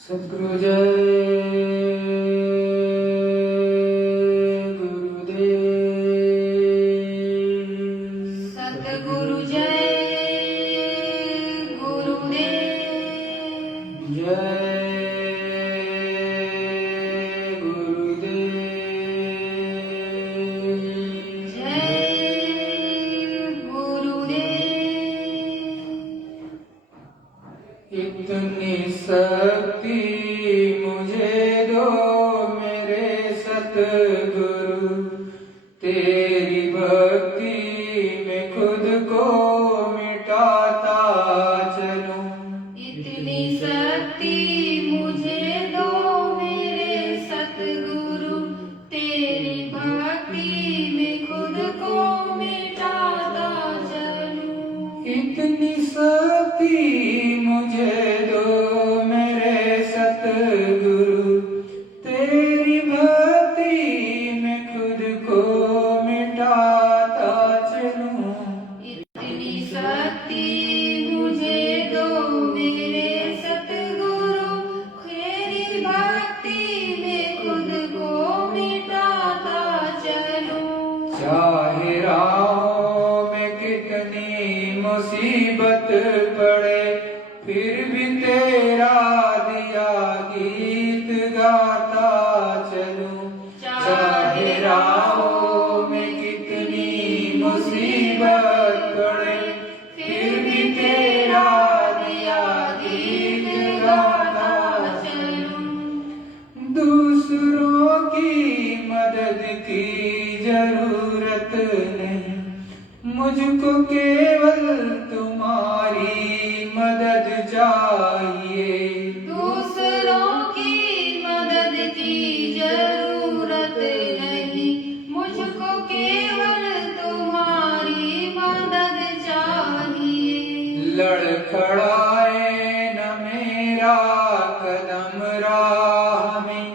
सद्गुरु जय गुरुदेव। सद्गुरु जय गुरुदेव। जय गुरुदेव। जय गुरुदेव। इतनी शक्ति मुझे दो मेरे सतगुरु, तेरी भक्ति में खुद को मिटाता चलूं। इतनी शक्ति मुझे दो मेरे सतगुरु, तेरी भक्ति में खुद को मिटाता चलूं। इतनी शक्ति मुझे दो मेरे सतगुरु, तेरी भक्ति में खुद को मिटाता चलूं। इतनी शक्ति मुझे दो मेरे सतगुरु, तेरी भक्ति में खुद को मिटाता चलूं। चाहे राहों में कितनी मुसीबत पड़े, फिर भी तेरा दिया गीत गाता चलूं। चाहे राहों में कितनी मुसीबत पड़े, फिर भी तेरा दिया गीत गाता चलूं। दूसरों की मदद की जरूरत नहीं, मुझको केवल तुम्हारी मदद चाहिए। दूसरों की मदद की जरूरत नहीं, मुझको केवल तुम्हारी मदद चाहिए। लड़खड़ाए न मेरा कदम राह में,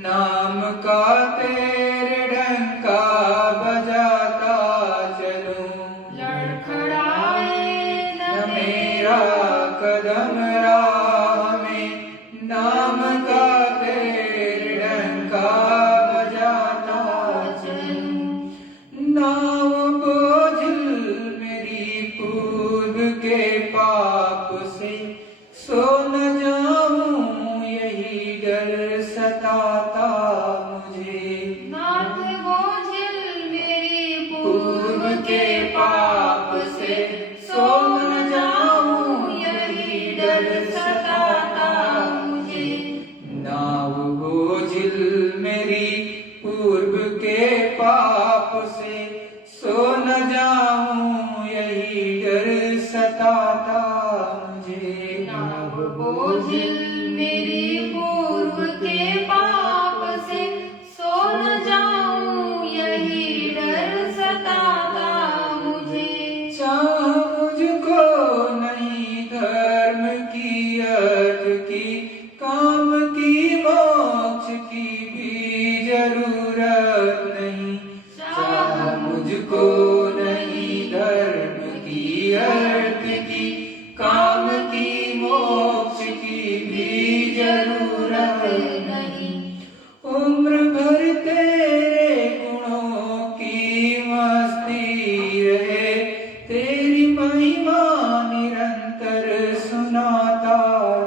नाम का तेरे डंका बजाता चलूं। लड़खड़ाए न मेरा कदम राह में, नाम का तेरे डंका बजाता चलूं। नाव बोझल मेरी पूर्व के पाप से, सो न जाऊं यही डर सताता मुझे। नाथ बोझिल मेरी पूर्व के पाप से, सो न जाऊं यही डर सताता मुझे। नाव बोझिल मेरी पूर्व के पाप से, सो न जाऊं यही डर सताता मुझे। नाव बोझिल मेरी पूर्व के पाप से, सो न जाऊं यही डर सताता मुझे। चाह मुझको नहीं धर्म की अर्थ की, काम की मोक्ष की भी जरूरत नहीं। चाह मुझको नहीं धर्म की अर्थ की, काम की मोक्ष की भी जरूरत नहीं। उम्र भर तेरे गुणों की मस्ती रहे, तेरी महिमा निरंतर सुनाता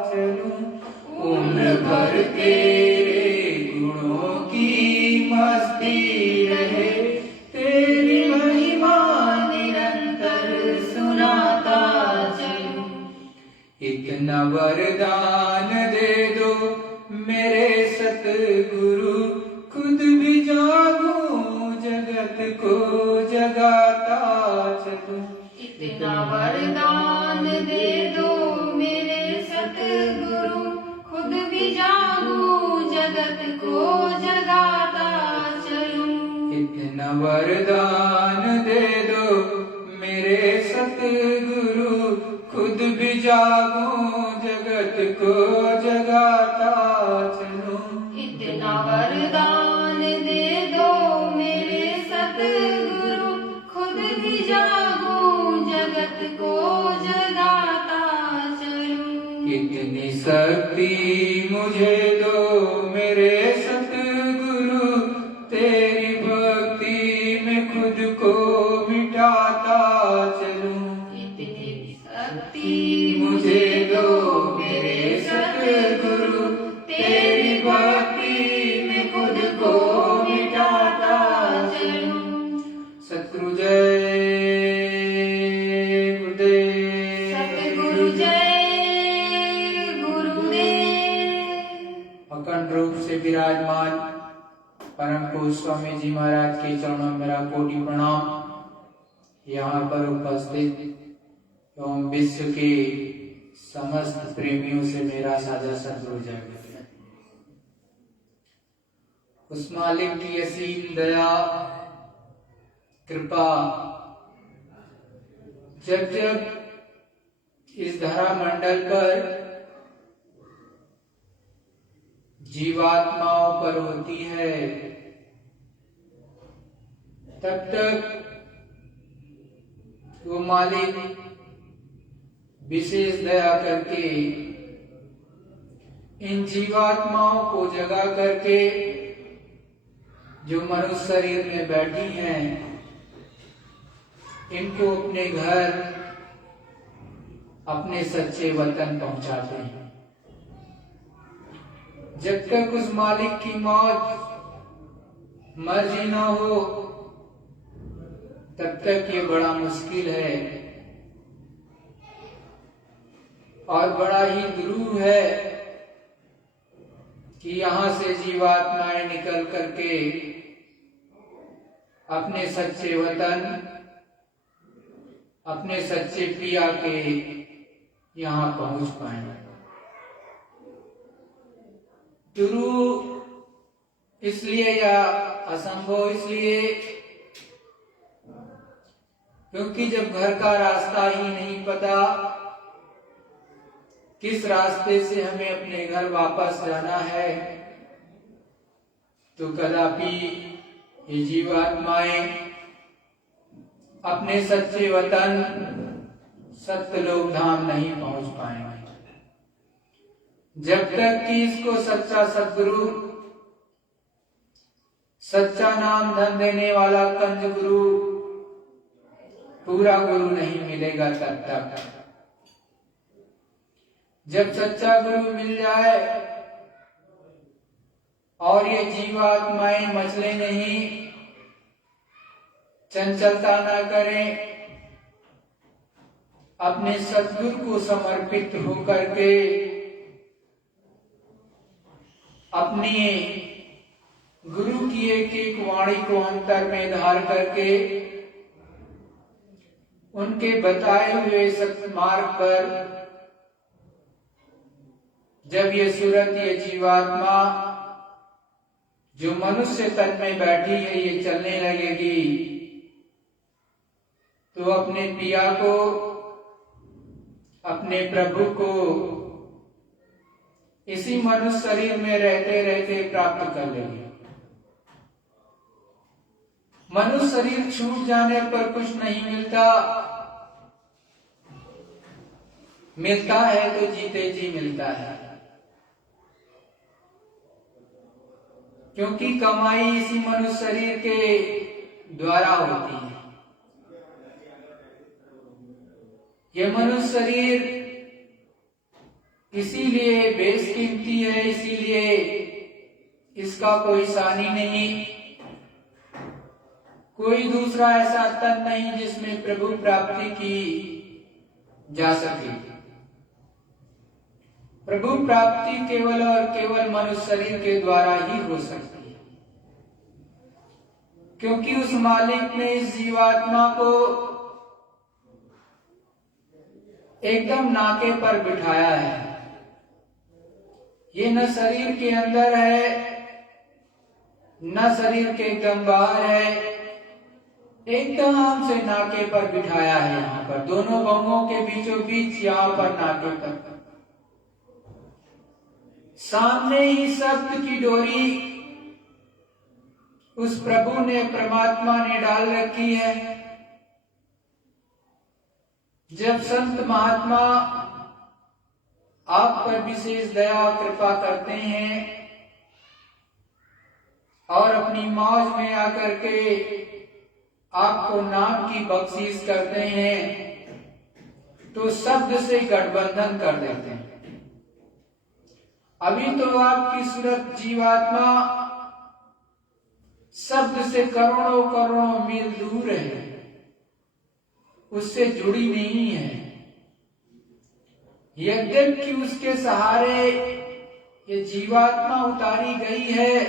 चलूं। उम्र भर तेरे गुणों की मस्ती रहे, तेरी महिमा निरंतर सुनाता चलूं। इतना वरदान दे दो मेरे सतगुरु, खुद भी जागूं जगत को जगाता चलूं। इतना वरदान दे दो मेरे सतगुरु, खुद भी जागूं जगत को जगाता चलूं। इतना वरदान दे दो मेरे सतगुरु, खुद खुद भी जागूं जगत को जगाता चलूं। इतना वरदान दे दो मेरे सतगुरु, खुद भी जागूं जगत को जगाता चलूं। इतनी शक्ति मुझे दो मेरे सतगुरु, तेरी भक्ति में खुद को मिटाता चलूं। इतनी शक्ति मुझे दो मेरे सतगुरु, तेरी भक्ति में खुद को मिटाता चलूं। सतगुरु जय गुरुदेव। सतगुरु जय गुरुदेव। अखंड रूप से विराजमान परम पूज्य स्वामी जी महाराज के चरणों में मेरा कोटि प्रणाम। यहाँ पर उपस्थित एवं विश्व के समस्त प्रेमियों से मेरा साझा सद्गुरु जय गुरुदेव। उस मालिक की असीम दया कृपा जब जब इस धरा मंडल पर जीवात्माओं पर होती है, तब तक वो मालिक विशेष दया करके इन जीवात्माओं को जगा करके जो मनुष्य शरीर में बैठी हैं, इनको अपने घर, अपने सच्चे वतन पहुंचाते हैं। जब तक उस मालिक की मौत मर्जी ना हो, तब तक ये बड़ा मुश्किल है और बड़ा ही दुरूह है कि यहां से जीवात्माएं निकल करके अपने सच्चे वतन, अपने सच्चे पिया के यहां पहुंच पाए। दुरूह इसलिए या असंभव इसलिए क्योंकि जब घर का रास्ता ही नहीं पता, किस रास्ते से हमें अपने घर वापस जाना है, तो कदापि ये जीवात्माएं अपने सच्चे वतन सत्यलोक धाम नहीं पहुंच पाएंगे। जब तक कि इसको सच्चा सद्गुरु, सच्चा नाम धन देने वाला कंज गुरु, पूरा गुरु नहीं मिलेगा, तब तक जब सच्चा गुरु मिल जाए और ये जीवात्माएं मचले नहीं, चंचलता न करें, अपने सद्गुरु को समर्पित होकर के अपने गुरु की एक एक वाणी को अंतर में धार करके उनके बताए हुए सत्य मार्ग पर जब ये सूरत, ये जीवात्मा जो मनुष्य तन में बैठी है, ये चलने लगेगी, तो अपने पिया को, अपने प्रभु को इसी मनुष्य शरीर में रहते रहते प्राप्त कर लेंगे। मनुष्य शरीर छूट जाने पर कुछ नहीं मिलता, मिलता है तो जीते जी मिलता है, क्योंकि कमाई इसी मनुष्य शरीर के द्वारा होती है। यह मनुष्य शरीर इसीलिए बेशकीमती है, इसीलिए इसका कोई सानी नहीं, कोई दूसरा ऐसा तन नहीं जिसमें प्रभु प्राप्ति की जा सके। प्रभु प्राप्ति केवल और केवल मनुष्य शरीर के द्वारा ही हो सकती है, क्योंकि उस मालिक ने इस जीवात्मा को एकदम नाके पर बिठाया है। ये न शरीर के अंदर है, न शरीर के एकदम बाहर है, एकदम से नाके पर बिठाया है, यहाँ पर दोनों गौओं के बीचों बीच, यहाँ पर नाके पर सामने ही सप्त की डोरी उस प्रभु ने, परमात्मा ने डाल रखी है। जब संत महात्मा आप पर विशेष दया और कृपा करते हैं और अपनी मौज में आकर के आपको नाम की बख्शीश करते हैं, तो शब्द से गठबंधन कर देते हैं। अभी तो आपकी सूरत जीवात्मा शब्द से करोड़ों करोड़ों मील दूर है, उससे जुड़ी नहीं है। यद्यपि उसके सहारे ये जीवात्मा उतारी गई है,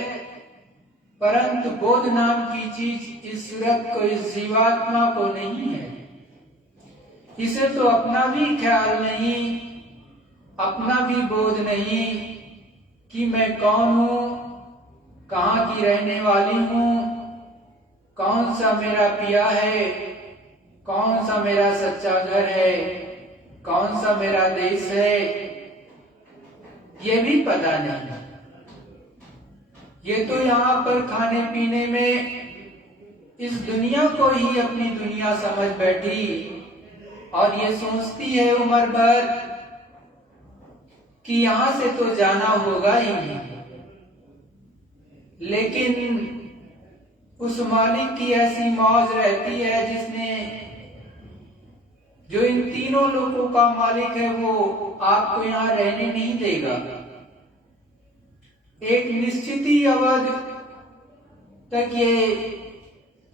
परंतु बोध नाम की चीज इस सूरत को, इस जीवात्मा को नहीं है। इसे तो अपना भी ख्याल नहीं, अपना भी बोध नहीं कि मैं कौन हूं, कहाँ की रहने वाली हूं, कौन सा मेरा पिया है, कौन सा मेरा सच्चा घर है, कौन सा मेरा देश है, ये भी पता नहीं। ये तो यहाँ पर खाने पीने में इस दुनिया को ही अपनी दुनिया समझ बैठी और ये सोचती है उम्र भर कि यहां से तो जाना होगा ही नहीं। लेकिन उस मालिक की ऐसी मौज रहती है जिसने, जो इन तीनों लोगों का मालिक है, वो आपको यहाँ रहने नहीं देगा। एक निश्चित ही अवध तक ये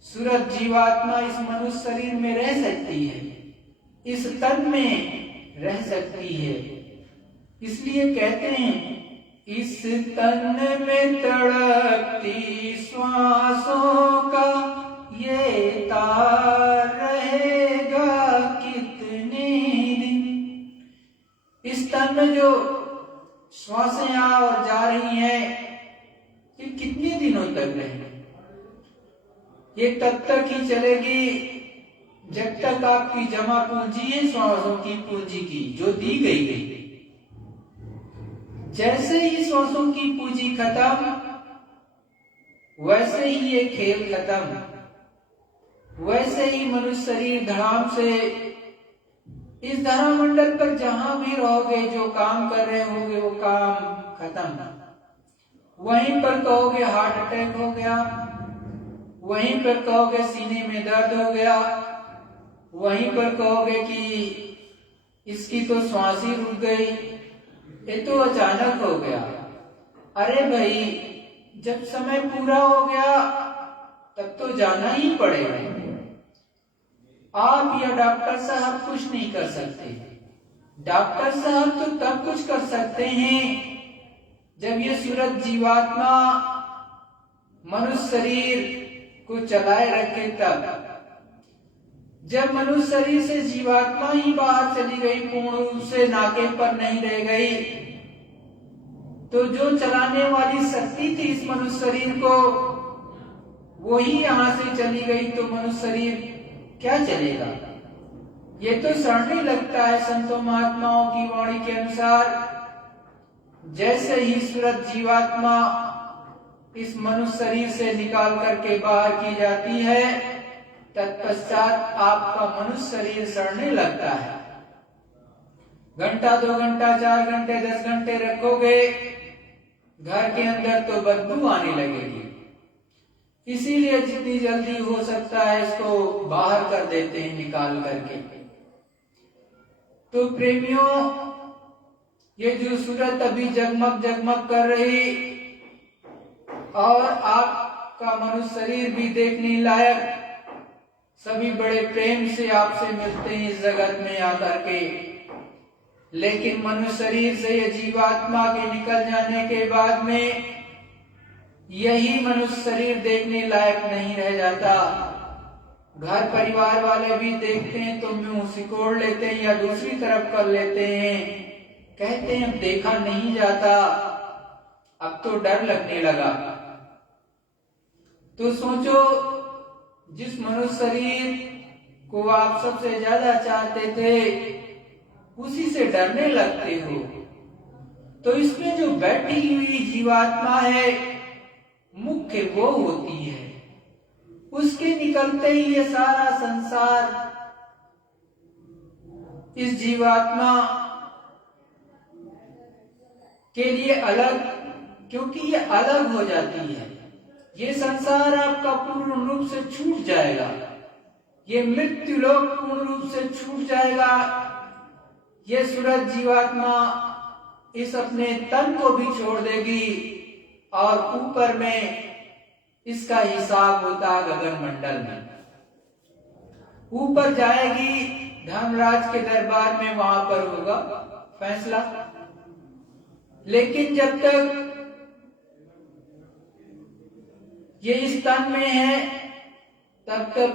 सूरत जीवात्मा इस मनुष्य शरीर में रह सकती है, इस तन में रह सकती है। इसलिए कहते हैं, इस तन में तड़पती श्वासों का ये तार रहेगा कितने दिन। इस तन में जो श्वासें आ और जा रही हैं, ये कितने दिनों तक रहेंगे? ये तब तक ही चलेगी जब तक आपकी जमा पूंजी है श्वासों की पूंजी की, जो दी गई। जैसे ही श्वासों की पूंजी खत्म, वैसे ही ये खेल खत्म, वैसे ही मनुष्य शरीर धड़ाम से इस धरा मंडल पर जहां भी रहोगे, जो काम कर रहे होगे वो काम खत्म। वहीं पर कहोगे हार्ट अटैक हो गया, वहीं पर कहोगे सीने में दर्द हो गया, वहीं पर कहोगे कि इसकी तो श्वास ही रुक गई, ये तो अचानक हो गया। अरे भाई, जब समय पूरा हो गया तब तो जाना ही पड़ेगा। आप या डॉक्टर साहब कुछ नहीं कर सकते। डॉक्टर साहब तो तब कुछ कर सकते हैं जब ये सूरत जीवात्मा मनुष्य शरीर को चलाए रखे तब। जब मनुष्य शरीर से जीवात्मा ही बाहर चली गई, पूर्ण रूप से नाके पर नहीं रह गई, तो जो चलाने वाली शक्ति थी इस मनुष्य शरीर को, वही यहां से चली गई, तो मनुष्य शरीर क्या चलेगा? ये तो सड़ने लगता है। संतों महात्माओं की वाणी के अनुसार जैसे ही सूरत जीवात्मा इस मनुष्य शरीर से निकाल करके बाहर की जाती है, तत्पश्चात आपका मनुष्य शरीर सड़ने लगता है। घंटा, 2 घंटा, 4 घंटे, 10 घंटे रखोगे, घर के अंदर तो बदबू आने लगेगी। इसीलिए जितनी जल्दी हो सकता है इसको बाहर कर देते हैं निकाल करके। तो प्रेमियों, ये जो सूरत अभी जगमग जगमग कर रही और आपका मनुष्य शरीर भी देखने लायक, सभी बड़े प्रेम से आपसे मिलते हैं इस जगत में आकर के। लेकिन मनुष्य शरीर से ये जीवात्मा के निकल जाने के बाद में यही मनुष्य शरीर देखने लायक नहीं रह जाता। घर परिवार वाले भी देखते हैं तो मुंह सिकोड़ लेते हैं या दूसरी तरफ कर लेते हैं, कहते हैं अब देखा नहीं जाता, अब तो डर लगने लगा। तो सोचो, जिस मनुष्य शरीर को आप सबसे ज्यादा चाहते थे उसी से डरने लगते हो, तो इसमें जो बैठी हुई जीवात्मा है मुख्य वो होती है। उसके निकलते ही ये सारा संसार इस जीवात्मा के लिए अलग, क्योंकि ये अलग हो जाती है, ये संसार आपका पूर्ण रूप से छूट जाएगा, ये मृत्यु लोक पूर्ण रूप से छूट जाएगा। ये सूरज जीवात्मा इस अपने तन को भी छोड़ देगी और ऊपर में इसका हिसाब होता गगन मंडल में, ऊपर जाएगी धर्मराज के दरबार में, वहां पर होगा फैसला। लेकिन जब तक ये इस तन में है तब तक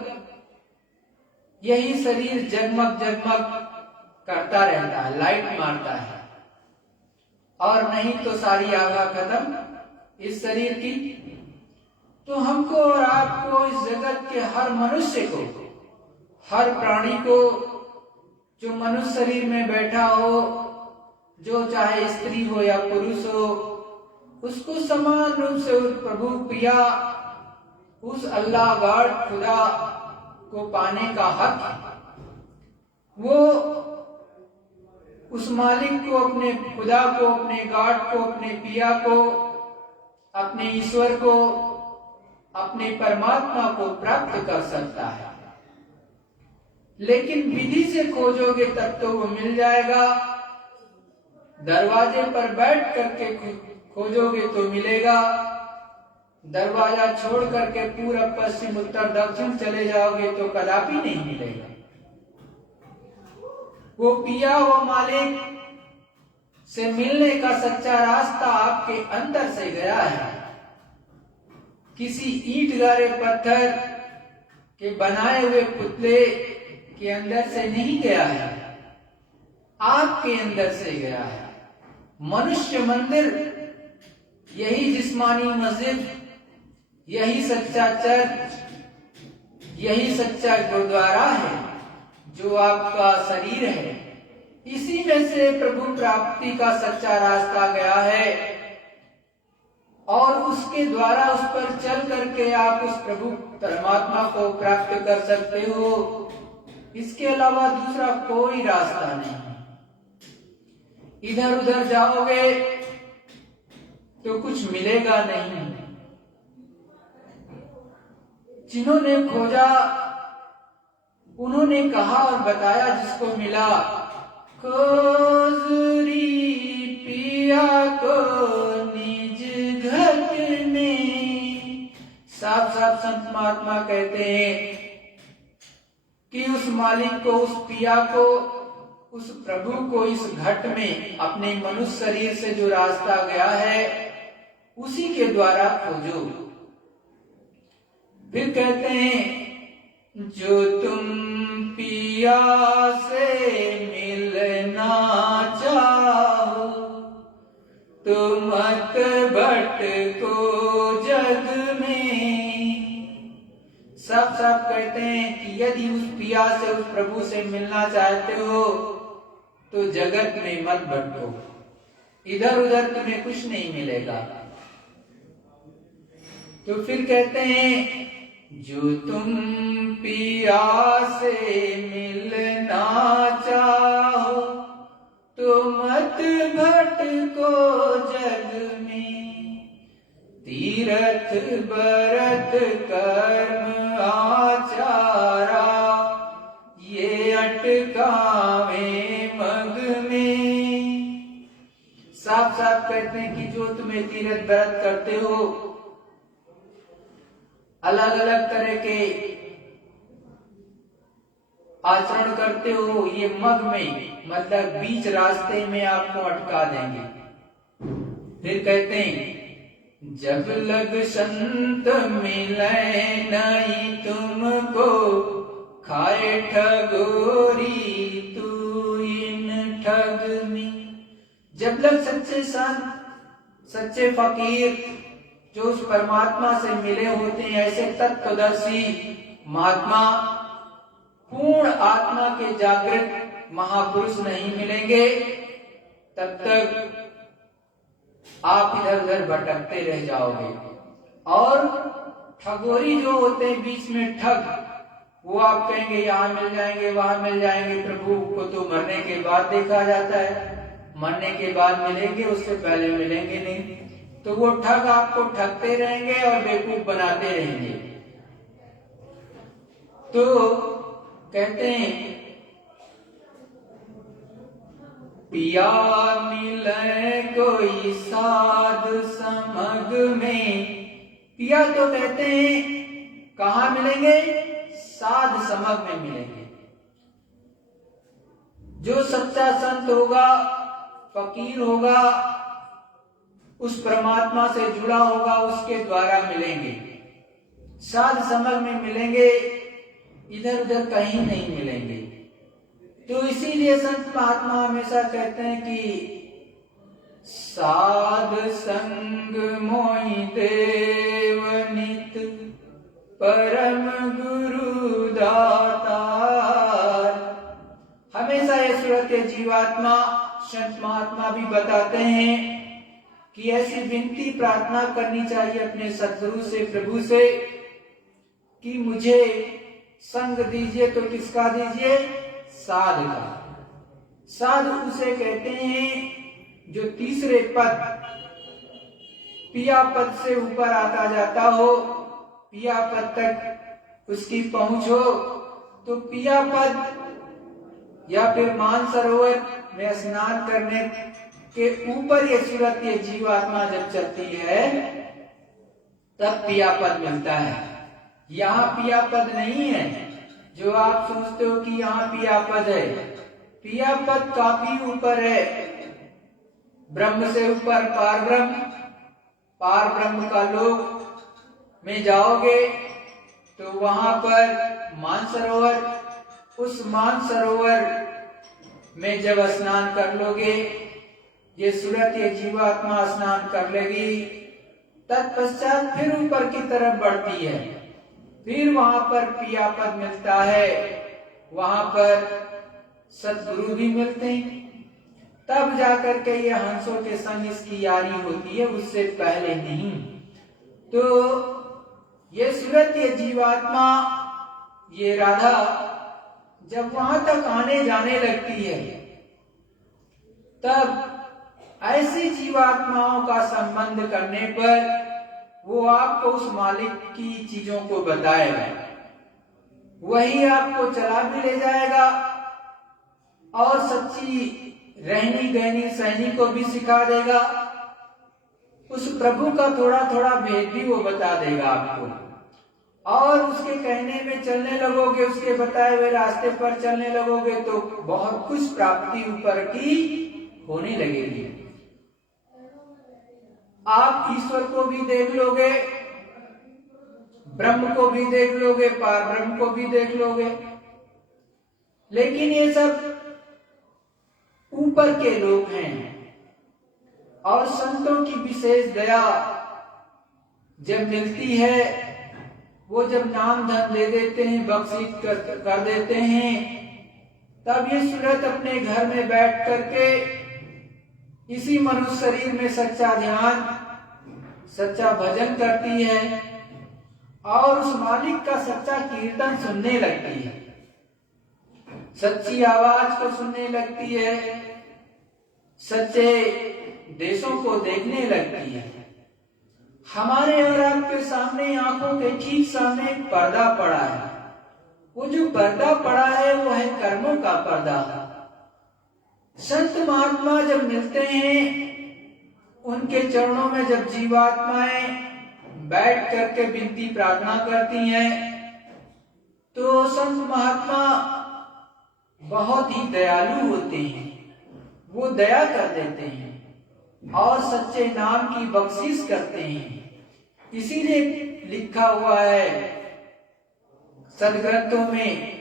यही शरीर जगमग जगमग करता रहता है, लाइट मारता है, और नहीं तो सारी आभा खत्म इस शरीर की। तो हमको और आपको, इस जगत के हर मनुष्य को, हर प्राणी को, जो मनुष्य शरीर में बैठा हो, जो चाहे स्त्री हो या पुरुष हो, उसको समान रूप से उस प्रभु प्रिया, उस अल्लाह गॉड खुदा को पाने का हक है। वो उस मालिक को, अपने खुदा को, अपने गॉड को, अपने पिया को, अपने ईश्वर को, अपने परमात्मा को प्राप्त कर सकता है। लेकिन विधि से खोजोगे तब तो वो मिल जाएगा, दरवाजे पर बैठ करके खोजोगे तो मिलेगा, दरवाजा छोड़ करके पूरब पश्चिम उत्तर दक्षिण चले जाओगे तो कदापि नहीं मिलेगा। वो पिया, वो मालिक से मिलने का सच्चा रास्ता आपके अंदर से गया है, किसी ईंट गारे पत्थर के बनाए हुए पुतले के अंदर से नहीं गया है, आपके अंदर से गया है। मनुष्य मंदिर, यही जिस्मानी मस्जिद, यही सच्चा चर्च, यही सच्चा गुरुद्वारा है जो आपका शरीर है। इसी में से प्रभु प्राप्ति का सच्चा रास्ता गया है, और उसके द्वारा उस पर चल करके आप उस प्रभु परमात्मा को प्राप्त कर सकते हो। इसके अलावा दूसरा कोई रास्ता नहीं। इधर उधर जाओगे तो कुछ मिलेगा नहीं। जिन्होंने खोजा उन्होंने कहा और बताया, जिसको मिला, खोजरी पिया को निज घट में। साफ साफ संत महात्मा कहते हैं कि उस मालिक को, उस पिया को, उस प्रभु को इस घट में, अपने मनुष्य शरीर से जो रास्ता गया है उसी के द्वारा खोजो। फिर कहते हैं, जो तुम पिया से मिलना चाहो तो मत भटको जग में। सब कहते हैं कि यदि उस पिया से, उस प्रभु से मिलना चाहते हो तो जगत में मत भटको, इधर उधर तुम्हें कुछ नहीं मिलेगा। तो फिर कहते हैं, जो तुम पिया से मिलना चाहो तो मत भटको जग में। तीरथ बरत कर्म आचारा ये अटकावे मग में। साफ कहते हैं कि जो तुम्हें तीरथ व्रत करते हो, अलग अलग तरह के आचरण करते हो, ये मग में, मतलब बीच रास्ते में आपको अटका देंगे। फिर कहते हैं, जब लग संत मिले नहीं तुमको, खाए ठगोरी तू इन ठग में। जब लग सच्चे संत, सच्चे फकीर जो उस परमात्मा से मिले होते हैं, ऐसे तत्वदर्शी महात्मा, पूर्ण आत्मा के जागृत महापुरुष नहीं मिलेंगे, तब तक आप इधर उधर भटकते रह जाओगे। और ठगोरी जो होते हैं बीच में ठग, वो आप कहेंगे यहाँ मिल जाएंगे वहां मिल जाएंगे। प्रभु को तो मरने के बाद देखा जाता है, मरने के बाद मिलेंगे, उससे पहले मिलेंगे नहीं। तो वो ठग आपको ठगते रहेंगे और बेवकूफ बनाते रहेंगे। तो कहते हैं पिया मिले कोई साध समग में। पिया तो कहते हैं कहाँ मिलेंगे? साध समग में मिलेंगे। जो सच्चा संत होगा, फकीर होगा, उस परमात्मा से जुड़ा होगा, उसके द्वारा मिलेंगे। साध समग में मिलेंगे, इधर उधर कहीं नहीं मिलेंगे। तो इसीलिए संत महात्मा हमेशा कहते हैं कि साध संग मोहि देव नित परम गुरु दातार। हमेशा ये सूरत के जीवात्मा संत महात्मा भी बताते हैं कि ऐसी विनती प्रार्थना करनी चाहिए अपने सद्गुरु से, प्रभु से, कि मुझे संग दीजिए। तो किसका दीजिए? साध का। साध उसे कहते हैं जो तीसरे पद, पिया पद से ऊपर आता जाता हो, पिया पद तक उसकी पहुंच हो। तो पिया पद या फिर मानसरोवर में स्नान करने के ऊपर ये सूरत, ये जीवात्मा जब चलती है तब पिया पद मिलता है। यहाँ पिया पद नहीं है जो आप सोचते हो कि यहाँ पिया पद है। पिया पद काफी ऊपर है, ब्रह्म से ऊपर पार ब्रह्म, पार ब्रह्म का लोक में जाओगे तो वहां पर मानसरोवर, उस मानसरोवर में जब स्नान कर लोगे, ये सूरत ये जीवात्मा स्नान कर लेगी, तत्पश्चात फिर ऊपर की तरफ बढ़ती है। फिर वहां पर पिया पद मिलता है, वहां पर सद्गुरु भी मिलते हैं, तब जाकर के ये हंसों के संग इसकी यारी होती है, उससे पहले नहीं। तो ये सूरत ये जीवात्मा, ये राधा जब वहां तक आने जाने लगती है, तब ऐसी जीवात्माओं का संबंध करने पर वो आपको उस मालिक की चीजों को बताएगा, वही आपको चला भी ले जाएगा और सच्ची रहनी गहनी सहनी को भी सिखा देगा। उस प्रभु का थोड़ा थोड़ा भेद भी वो बता देगा आपको, और उसके कहने में चलने लगोगे, उसके बताए हुए रास्ते पर चलने लगोगे तो बहुत कुछ प्राप्ति ऊपर की होने लगेगी। आप ईश्वर को भी देख लोगे, ब्रह्म को भी देख लोगे, पार ब्रह्म को भी देख लोगे, लेकिन ये सब ऊपर के लोग हैं। और संतों की विशेष दया जब मिलती है, वो जब नाम धन दे देते हैं, बख्शीश कर देते हैं, तब ये सूरत अपने घर में बैठ करके इसी मनुष्य शरीर में सच्चा ध्यान, सच्चा भजन करती है और उस मालिक का सच्चा कीर्तन सुनने लगती है, सच्ची आवाज को सुनने लगती है, सच्चे देशों को देखने लगती है। हमारे और आपके सामने, आंखों के ठीक सामने एक पर्दा पड़ा है। वो जो पर्दा पड़ा है वो है कर्मों का पर्दा। संत महात्मा जब मिलते हैं, उनके चरणों में जब जीवात्माएं बैठ करके विनती प्रार्थना करती हैं, तो संत महात्मा बहुत ही दयालु होते हैं, वो दया कर देते हैं और सच्चे नाम की बख्शीश करते हैं। इसीलिए लिखा हुआ है सदग्रंथों में,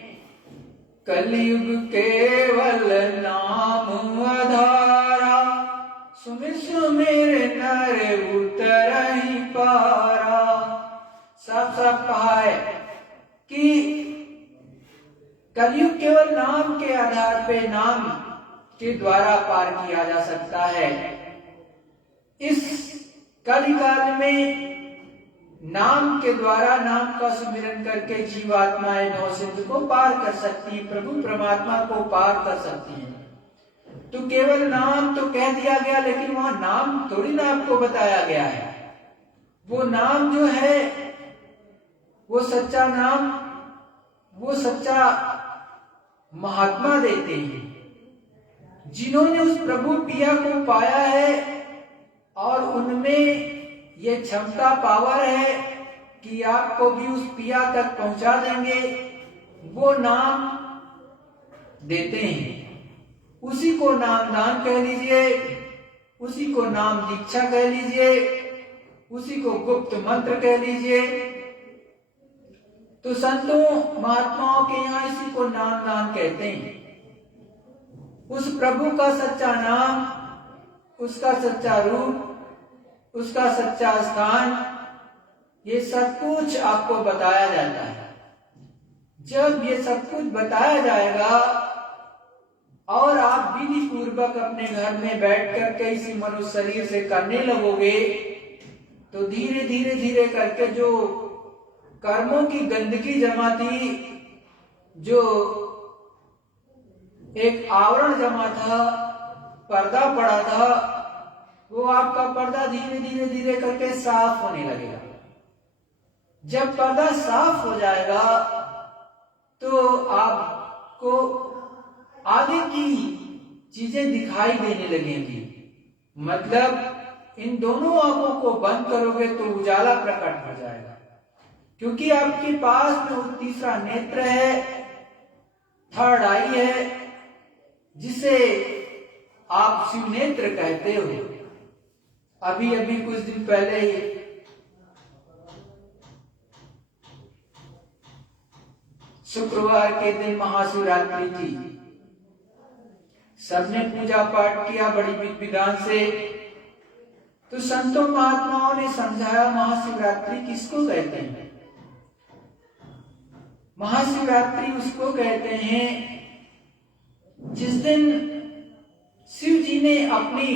कलयुग केवल नाम आधारा, सुमिर सुमिर नर उतरहि पारा। साफ साफ कहा है कि कलयुग केवल नाम के आधार पे, नाम के द्वारा पार किया जा सकता है। इस कलिकाल में नाम के द्वारा, नाम का सुमिरन करके जीवात्माएं भवसिंधु को पार कर सकती है, प्रभु परमात्मा को पार कर सकती है। तो केवल नाम तो कह दिया गया, लेकिन वहां नाम थोड़ी ना आपको बताया गया है। वो नाम जो है, वो सच्चा नाम, वो सच्चा महात्मा देते हैं जिन्होंने उस प्रभु पिया को पाया है, और उनमें ये क्षमता, पावर है कि आपको भी उस पिया तक पहुंचा देंगे। वो नाम देते हैं, उसी को नाम दान कह लीजिए, उसी को नाम दीक्षा कह लीजिए, उसी को गुप्त मंत्र कह लीजिए। तो संतों महात्माओं के यहाँ इसी को नाम दान कहते हैं। उस प्रभु का सच्चा नाम, उसका सच्चा रूप, उसका सच्चा स्थान, ये सब कुछ आपको बताया जाता है। जब ये सब कुछ बताया जाएगा और आप विधि पूर्वक अपने घर में बैठ करके इसी मनुष्य शरीर से करने लगोगे, तो धीरे धीरे धीरे करके जो कर्मों की गंदगी जमा थी, जो एक आवरण जमा था, पर्दा पड़ा था, वो आपका पर्दा धीरे धीरे धीरे करके साफ होने लगेगा। जब पर्दा साफ हो जाएगा तो आपको आगे की चीजें दिखाई देने लगेंगी। मतलब इन दोनों आंखों को बंद करोगे तो उजाला प्रकट हो जाएगा, क्योंकि आपके पास में वो तीसरा नेत्र है, थर्ड आई है, जिसे आप शिव नेत्र कहते हो। अभी अभी कुछ दिन पहले ही शुक्रवार के दिन महाशिवरात्रि थी। सबने पूजा पाठ किया बड़ी विधि विधान से। तो संतों महात्माओं ने समझाया महाशिवरात्रि किसको कहते हैं। महाशिवरात्रि उसको कहते हैं जिस दिन शिव जी ने अपनी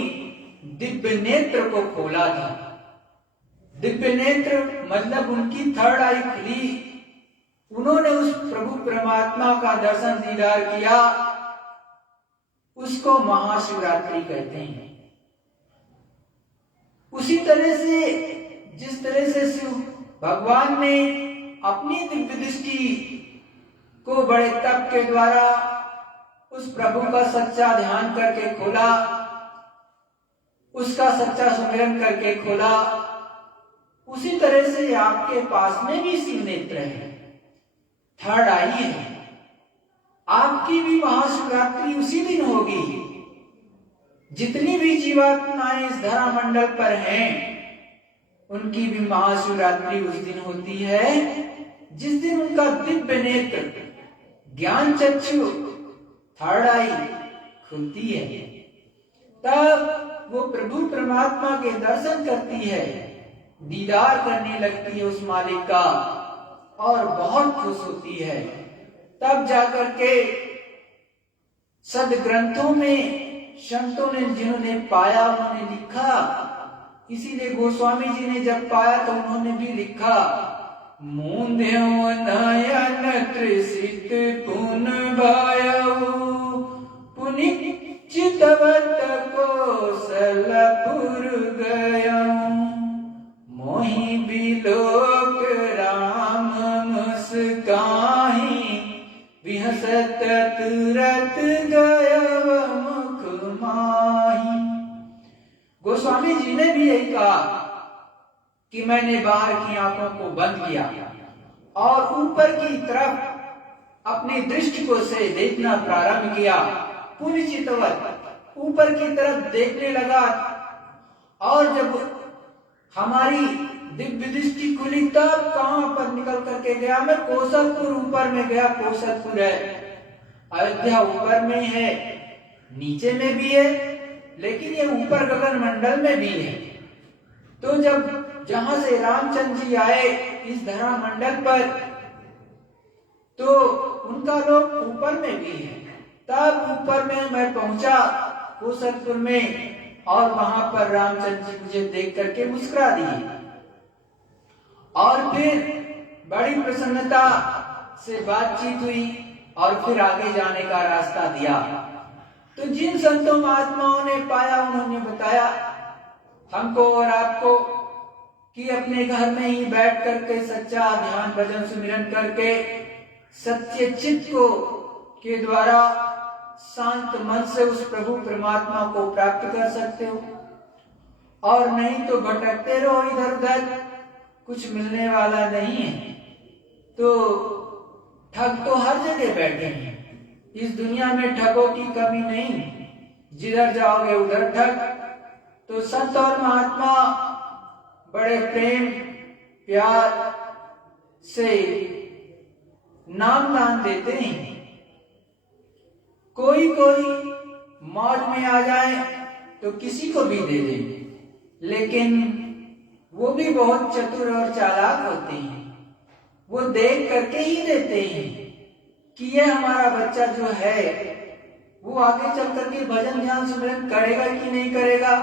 दिव्य नेत्र को खोला था। दिव्य नेत्र मतलब उनकी थर्ड आई खुली, उन्होंने उस प्रभु परमात्मा का दर्शन दीदार किया, उसको महाशिवरात्रि कहते हैं। उसी तरह से जिस तरह से शिव भगवान ने अपनी दिव्य दृष्टि को बड़े तप के द्वारा उस प्रभु का सच्चा ध्यान करके खोला, उसका सच्चा सुमिरन करके खोला, उसी तरह से आपके पास में भी शिव नेत्र है, थर्ड आई है। आपकी भी महाशिवरात्रि उसी दिन होगी। जितनी भी जीवात्माएं इस धरा मंडल पर हैं, उनकी भी महाशिवरात्रि उस दिन होती है जिस दिन उनका दिव्य नेत्र, ज्ञान चक्षु, थर्ड आई खुलती है। तब वो प्रभु परमात्मा के दर्शन करती है, दीदार करने लगती है उस मालिक का, और बहुत खुश होती है। तब जाकर के सदग्रंथों में संतों ने जिन्होंने पाया उन्होंने लिखा, इसीलिए गोस्वामी जी ने जब पाया तो उन्होंने भी लिखा, मूंध्यो नयन त्रिसित पुन भायऊ पुनिक चितवत कौशलपुर गयऊ मोहि बिलोक राम मुस्काहि विहसत तुरत गयव मुख माहि। गोस्वामी जी ने भी यही कहा कि मैंने बाहर की आंखों को बंद किया और ऊपर की तरफ अपनी दृष्टि को से देखना प्रारंभ किया। पुनिचितवत ऊपर की तरफ देखने लगा, और जब हमारी दिव्य दृष्टि खुली तब कहां पर निकल करके गया मैं, कौशलपुर ऊपर में गया। कौशलपुर है, अयोध्या ऊपर में है, नीचे में भी है, लेकिन ये ऊपर गगन मंडल में भी है। तो जब जहां से रामचंद्र जी आए इस धरा मंडल पर, तो उनका लोग ऊपर में भी है। तब ऊपर में मैं पहुंचा कुशलपुर में, और वहां पर रामचंद्र जी मुझे देख करके मुस्कुरा दिए और फिर बड़ी प्रसन्नता से बातचीत हुई और फिर आगे जाने का रास्ता दिया। तो जिन संतों महात्माओं ने पाया उन्होंने बताया हमको और आपको कि अपने घर में ही बैठ करके सच्चा ध्यान भजन सुमिरन करके सच्चे चित्त को के द्वारा शांत मन से उस प्रभु परमात्मा को प्राप्त कर सकते हो, और नहीं तो भटकते रहो इधर उधर, कुछ मिलने वाला नहीं है। तो ठग तो हर जगह बैठे हैं, इस दुनिया में ठगों की कमी नहीं, जिधर जाओगे उधर ठग। तो संत और महात्मा बड़े प्रेम प्यार से नाम दान देते हैं। कोई कोई मौज में आ जाए तो किसी को भी दे दे, लेकिन वो भी बहुत चतुर और चालाक होते हैं। वो देख करके ही देते हैं कि ये हमारा बच्चा जो है वो आगे चल करके भजन ध्यान सुमिरन करेगा कि नहीं करेगा,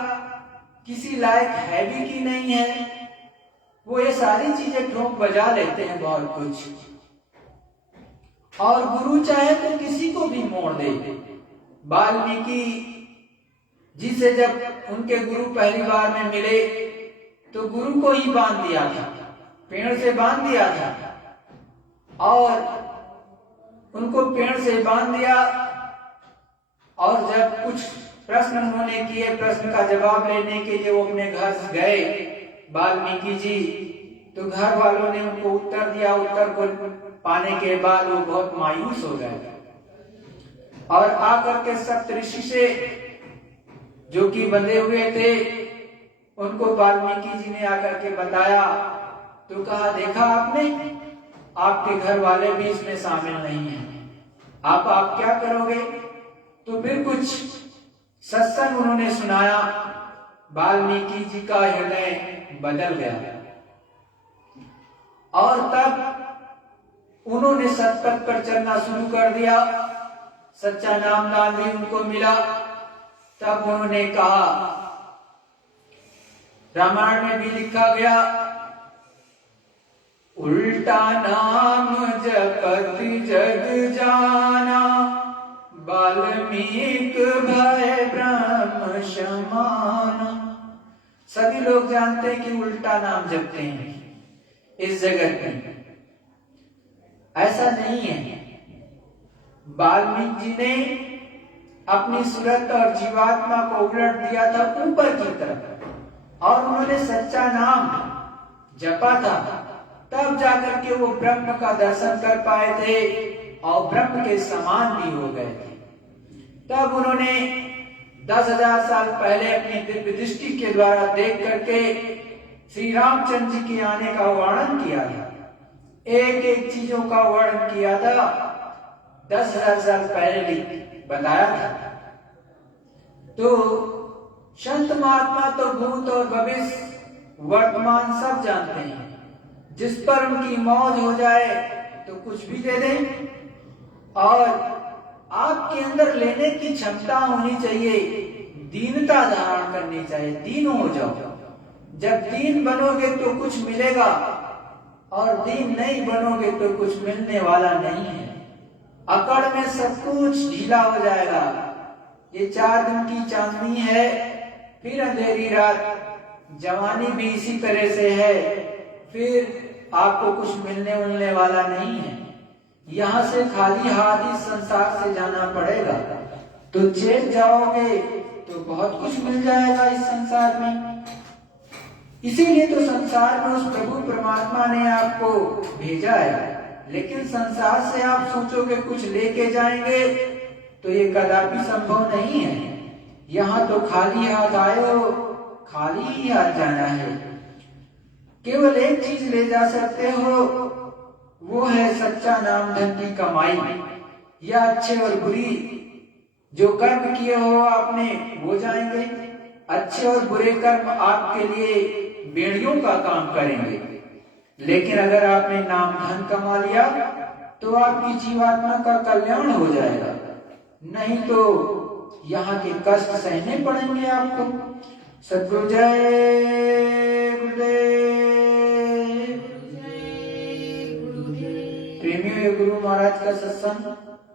किसी लायक है भी कि नहीं है। वो ये सारी चीजें ठोक बजा लेते हैं बहुत कुछ। और गुरु चाहे तो किसी को भी मोड़ दे। वाल्मीकि जी से जब उनके गुरु पहली बार में मिले तो गुरु को ही बांध दिया था, पेड़ से बांध दिया था, और उनको पेड़ से बांध दिया। और जब कुछ प्रश्न उन्होंने किए, प्रश्न का जवाब लेने के लिए वो अपने घर गए वाल्मीकि जी, तो घर वालों ने उनको उत्तर दिया। उत्तर को पाने के बाद वो बहुत मायूस हो गए और आकर के सप्तऋषि से जो कि बंधे हुए थे उनको वाल्मीकि जी ने आकर के बताया। तो कहा देखा आपने, आपके घर वाले भी इसमें शामिल नहीं हैं, आप क्या करोगे। तो फिर कुछ सत्संग उन्होंने सुनाया, वाल्मीकि जी का हृदय बदल गया और तब उन्होंने सत्पथ पर चलना शुरू कर दिया। सच्चा नाम दान भी उनको मिला। तब उन्होंने कहा, रामायण में भी लिखा गया, उल्टा नाम जपत जग जाना, वाल्मीक भय ब्रह्म समाना। सभी लोग जानते हैं कि उल्टा नाम जपते हैं इस जगत में, ऐसा नहीं है। वाल्मीकि जी ने अपनी सूरत और जीवात्मा को उलट दिया था ऊपर की तरफ, और उन्होंने सच्चा नाम जपा था, तब जाकर के वो ब्रह्म का दर्शन कर पाए थे और ब्रह्म के समान भी हो गए थे। तब उन्होंने 10,000 साल पहले अपनी दिव्य दृष्टि के द्वारा देख करके श्री रामचंद्र जी के आने का वर्णन किया था, एक एक चीजों का वर्णन किया था, 10,000 साल पहले बताया था। तो संत महात्मा तो भूत और भविष्य वर्तमान सब जानते हैं, जिस पर उनकी मौज हो जाए तो कुछ भी दे दें। और आपके अंदर लेने की क्षमता होनी चाहिए, दीनता धारण करनी चाहिए, दीन हो जाओ। जब दीन बनोगे तो कुछ मिलेगा, और दीन नहीं बनोगे तो कुछ मिलने वाला नहीं है। अकड़ में सब कुछ ढीला हो जाएगा। ये 4 दिन की चांदनी है, फिर अंधेरी रात। जवानी भी इसी तरह से है, फिर आपको कुछ मिलने वाला नहीं है। यहाँ से खाली हाथ इस संसार से जाना पड़ेगा। तो चेत जाओगे तो बहुत कुछ मिल जाएगा इस संसार में। इसीलिए तो संसार में उस प्रभु परमात्मा ने आपको भेजा है। लेकिन संसार से आप सोचोगे कुछ लेके जाएंगे तो ये कदापि संभव नहीं है। यहाँ तो खाली हाथ आए हो, खाली ही हाथ जाना है। केवल एक चीज ले जा सकते हो, वो है सच्चा नाम धन की कमाई, या अच्छे और बुरी जो कर्म किए हो आपने वो जाएंगे। अच्छे और बुरे कर्म आपके लिए बेड़ियों का काम करेंगे। लेकिन अगर आपने नाम धन कमा लिया तो आपकी जीवात्मा का कल्याण हो जाएगा, नहीं तो यहाँ के कष्ट सहने पड़ेंगे आपको। सद्गुरु जय गुरुदेव। प्रेमियों, ये गुरु महाराज का सत्संग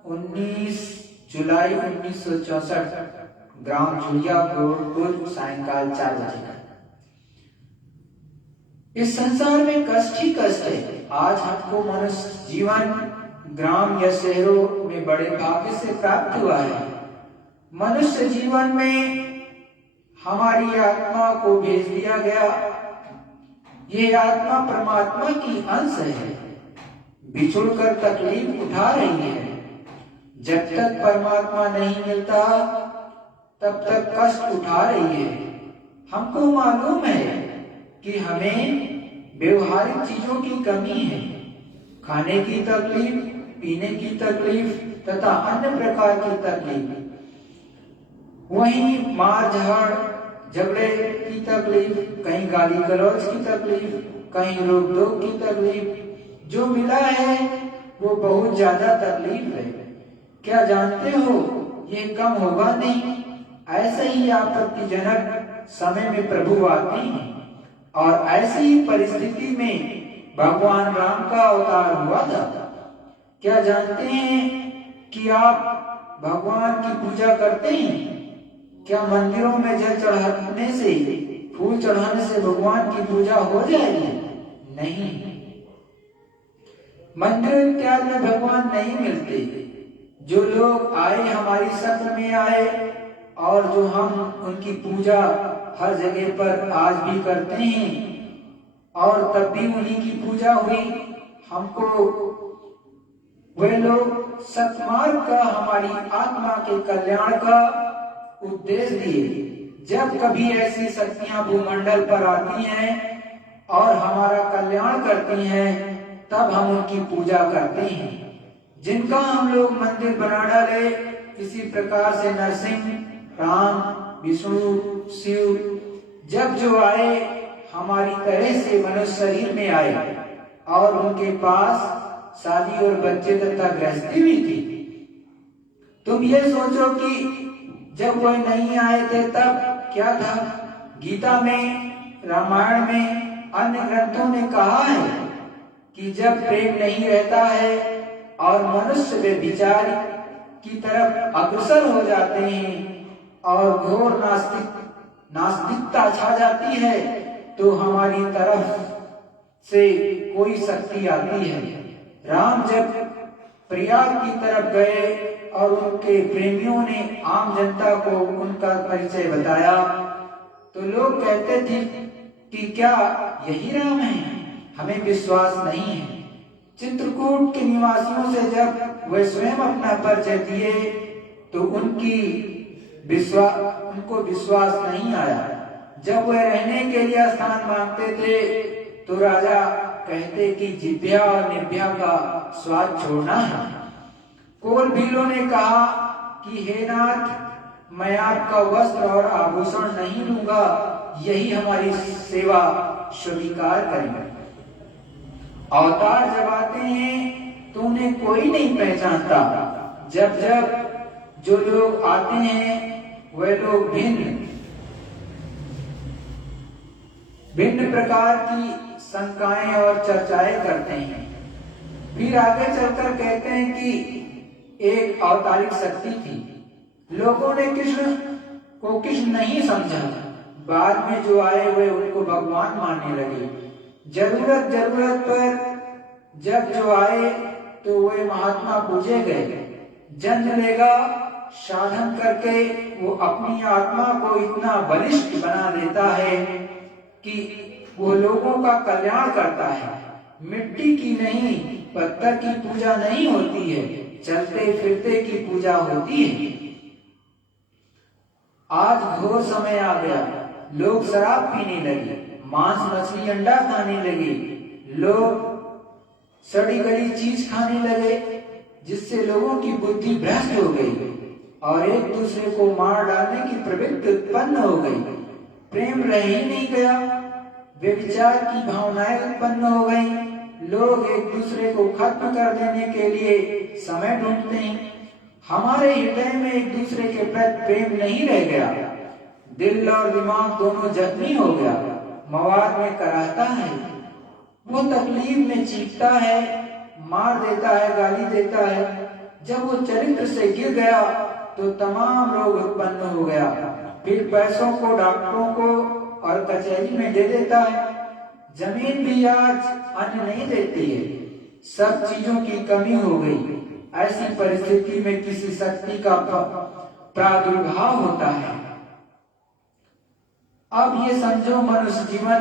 19 जुलाई 1964 ग्राम झुलिया गोरखपुर सायंकाल 4 बजे का। इस संसार में कष्ट ही कष्ट है। आज हमको मनुष्य जीवन ग्राम या शहरों में बड़े भाग्य से प्राप्त हुआ है। मनुष्य जीवन में हमारी आत्मा को भेज दिया गया। ये आत्मा परमात्मा की अंश है, बिछुड़कर तकलीफ उठा रही है। जब तक परमात्मा नहीं मिलता तब तक कष्ट उठा रही है। हमको मालूम है कि हमें व्यवहारिक चीजों की कमी है, खाने की तकलीफ, पीने की तकलीफ तथा अन्य प्रकार की तकलीफ। वहीं मार झाड़ झगड़े की तकलीफ, कहीं गाली गलौज की तकलीफ, कहीं रोक टोक की तकलीफ, जो मिला है वो बहुत ज्यादा तकलीफ है। क्या जानते हो ये कम होगा नहीं। ऐसे ही आपत्तिजनक समय में प्रभु आते हैं और ऐसी ही परिस्थिति में भगवान राम का अवतार हुआ था। क्या जानते हैं कि आप भगवान की पूजा करते हैं? क्या मंदिरों में जल चढ़ाने से, फूल चढ़ाने से भगवान की पूजा हो जाएगी? नहीं। मंदिर इत्यादि में भगवान नहीं मिलते। जो लोग आए हमारी शक्ल में आए और जो हम उनकी पूजा हर जगह पर आज भी करते हैं और तब भी उन्हीं की पूजा हुई। हमको वे लोग सत्मार्ग का, हमारी आत्मा के कल्याण का उपदेश दिए। जब कभी ऐसी शक्तियां भूमंडल पर आती हैं और हमारा कल्याण करती हैं, तब हम उनकी पूजा करते हैं। जिनका हम लोग मंदिर बना डाले, इसी प्रकार से नरसिंह, राम, विष्णु, शिव जब जो आए हमारी तरह से मनुष्य शरीर में आए और उनके पास शादी और बच्चे तथा गृहस्थी भी थी। तुम ये सोचो कि जब वह नहीं आए थे तब क्या था। गीता में, रामायण में, अन्य ग्रंथों ने कहा है कि जब प्रेम नहीं रहता है और मनुष्य व्यभिचार की तरफ अग्रसर हो जाते हैं और घोर नास्तिकता छा जाती है, तो हमारी तरफ से कोई शक्ति आती है। राम जब प्रयाग की तरफ गए और उनके प्रेमियों ने आम जनता को उनका परिचय बताया, तो लोग कहते थे कि क्या यही राम है? हमें विश्वास नहीं है। चित्रकूट के निवासियों से जब वे स्वयं अपना परिचय दिए तो उनको विश्वास नहीं आया। जब वे रहने के लिए स्थान मांगते थे तो राजा कहते कि जिभ्या और निभ्या का स्वाद छोड़ना है। कोल भीलों ने कहा कि हे नाथ, मैं आपका वस्त्र और आभूषण नहीं लूंगा, यही हमारी सेवा स्वीकार करें। अवतार जब आते हैं तो उन्हें कोई नहीं पहचानता। जब जब जो लोग आते हैं वे लोग भिन्न प्रकार की शंकाएं और चर्चाएं करते हैं। फिर आगे चलकर कहते हैं कि एक अवतारिक शक्ति थी। लोगों ने कृष्ण को कृष्ण नहीं समझा। बाद में जो आए वे उनको भगवान मानने लगे। जरूरत पर जब जो आए तो वे महात्मा पूजे गए। जन्म लेगा, साधन करके वो अपनी आत्मा को इतना बलिष्ठ बना देता है कि वो लोगों का कल्याण करता है। मिट्टी की नहीं, पत्थर की पूजा नहीं होती है, चलते फिरते की पूजा होती है। आज घोर समय आ गया, लोग शराब पीने लगे, मांस मछली अंडा खाने लगे, लोग सड़ी गली चीज खाने लगे, जिससे लोगों की बुद्धि भ्रष्ट हो गई और एक दूसरे को मार डालने की प्रवृत्ति उत्पन्न हो गई। प्रेम रह ही नहीं गया, व्यभिचार की भावनाएं उत्पन्न हो गई, लोग एक दूसरे को खत्म कर देने के लिए समय ढूंढते हैं। हमारे हृदय में एक दूसरे के प्रति प्रेम नहीं रह गया। दिल और दिमाग दोनों जख्मी हो गया। मवाद में कराहता है, वो तकलीफ में चीखता है, मार देता है, गाली देता है। जब वो चरित्र से गिर गया तो तमाम रोग उत्पन्न हो गया। फिर पैसों को डॉक्टरों को और कचहरी में दे देता है। जमीन भी आज अन्न नहीं देती है। सब चीजों की कमी हो गई। ऐसी परिस्थिति में किसी शक्ति का प्रादुर्भाव होता है। अब ये समझो, मनुष्य जीवन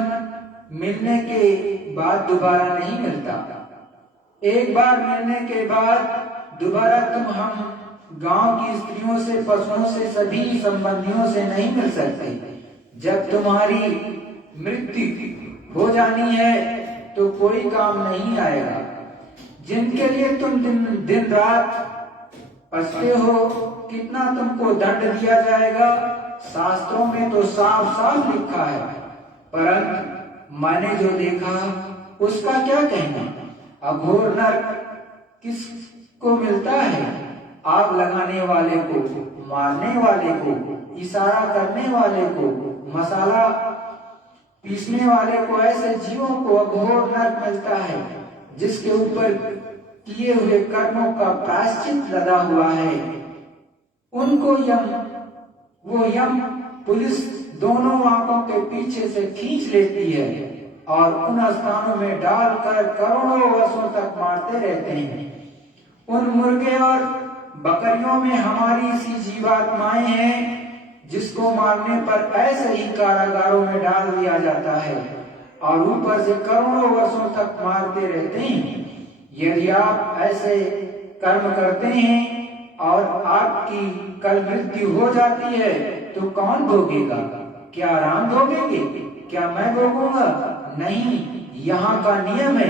मिलने के बाद दोबारा नहीं मिलता। एक बार मिलने के बाद दोबारा तुम हम गांव की स्त्रियों से, पशुओं से, सभी संबंधियों से नहीं मिल सकते। जब तुम्हारी मृत्यु हो जानी है तो कोई काम नहीं आएगा। जिनके लिए तुम दिन रात पछते हो, कितना तुमको दंड दिया जाएगा, शास्त्रों में तो साफ साफ लिखा है। परंतु मैंने जो देखा उसका क्या कहना। अघोर नरक किसको मिलता है? आग लगाने वाले को, मारने वाले को, इशारा करने वाले को, मसाला पीसने वाले को। ऐसे जीवों को अघोर नरक मिलता है जिसके ऊपर किए हुए कर्मों का प्रायश्चित लगा हुआ है। उनको वो यम पुलिस दोनों आंखों के पीछे से खींच लेती है और उन स्थानों में डालकर करोड़ों वर्षों तक मारते रहते हैं। उन मुर्गे और बकरियों में हमारी सी जीवात्माएं हैं जिसको मारने पर ऐसे ही कारागारों में डाल दिया जाता है और ऊपर से करोड़ों वर्षों तक मारते रहते हैं। यदि आप ऐसे कर्म करते हैं और आपकी कल मृत्यु हो जाती है तो कौन भोगेगा? क्या राम भोगेंगे? क्या मैं भोगूंगा? नहीं, यहाँ का नियम है,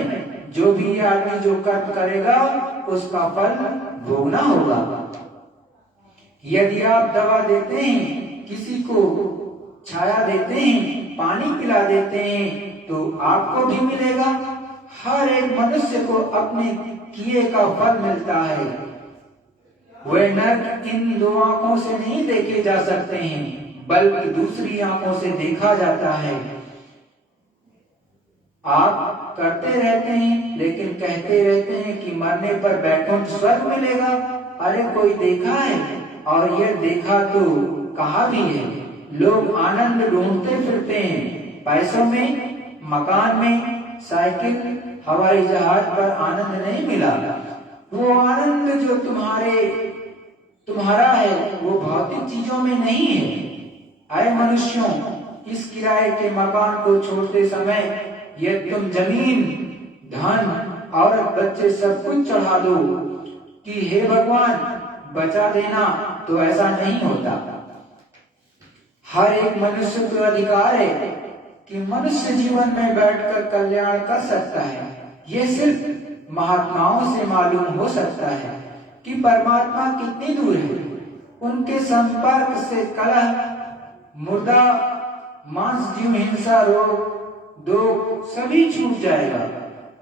जो भी आदमी जो कर्म करेगा उसका फल भोगना होगा। यदि आप दवा देते हैं, किसी को छाया देते हैं, पानी पिला देते हैं तो आपको भी मिलेगा। हर एक मनुष्य को अपने किए का फल मिलता है। वे नरक इन दो आंखों से नहीं देखे जा सकते हैं, बल्कि दूसरी आंखों से देखा जाता है। आप करते रहते हैं लेकिन कहते रहते हैं कि मरने पर बैकुंठ स्वर्ग मिलेगा। अरे कोई देखा है? और यह देखा तो कहा भी है। लोग आनंद ढूंढते फिरते हैं, पैसों में, मकान में, साइकिल, हवाई जहाज पर आनंद नहीं मिला। वो आनंद जो तुम्हारा है वो भौतिक चीजों में नहीं है। आए मनुष्यों, इस किराए के मकान को छोड़ते समय यदि तुम जमीन, धन, औरत, बच्चे सब कुछ चढ़ा दो कि हे भगवान बचा देना, तो ऐसा नहीं होता। हर एक मनुष्य को अधिकार है कि मनुष्य जीवन में बैठकर कल्याण कर सकता है। ये सिर्फ महात्माओं से मालूम हो सकता है कि परमात्मा कितनी दूर है। उनके संपर्क से कलह, मुर्दा, मांस, जीव हिंसा, रोग, दुख सभी छूट जाएगा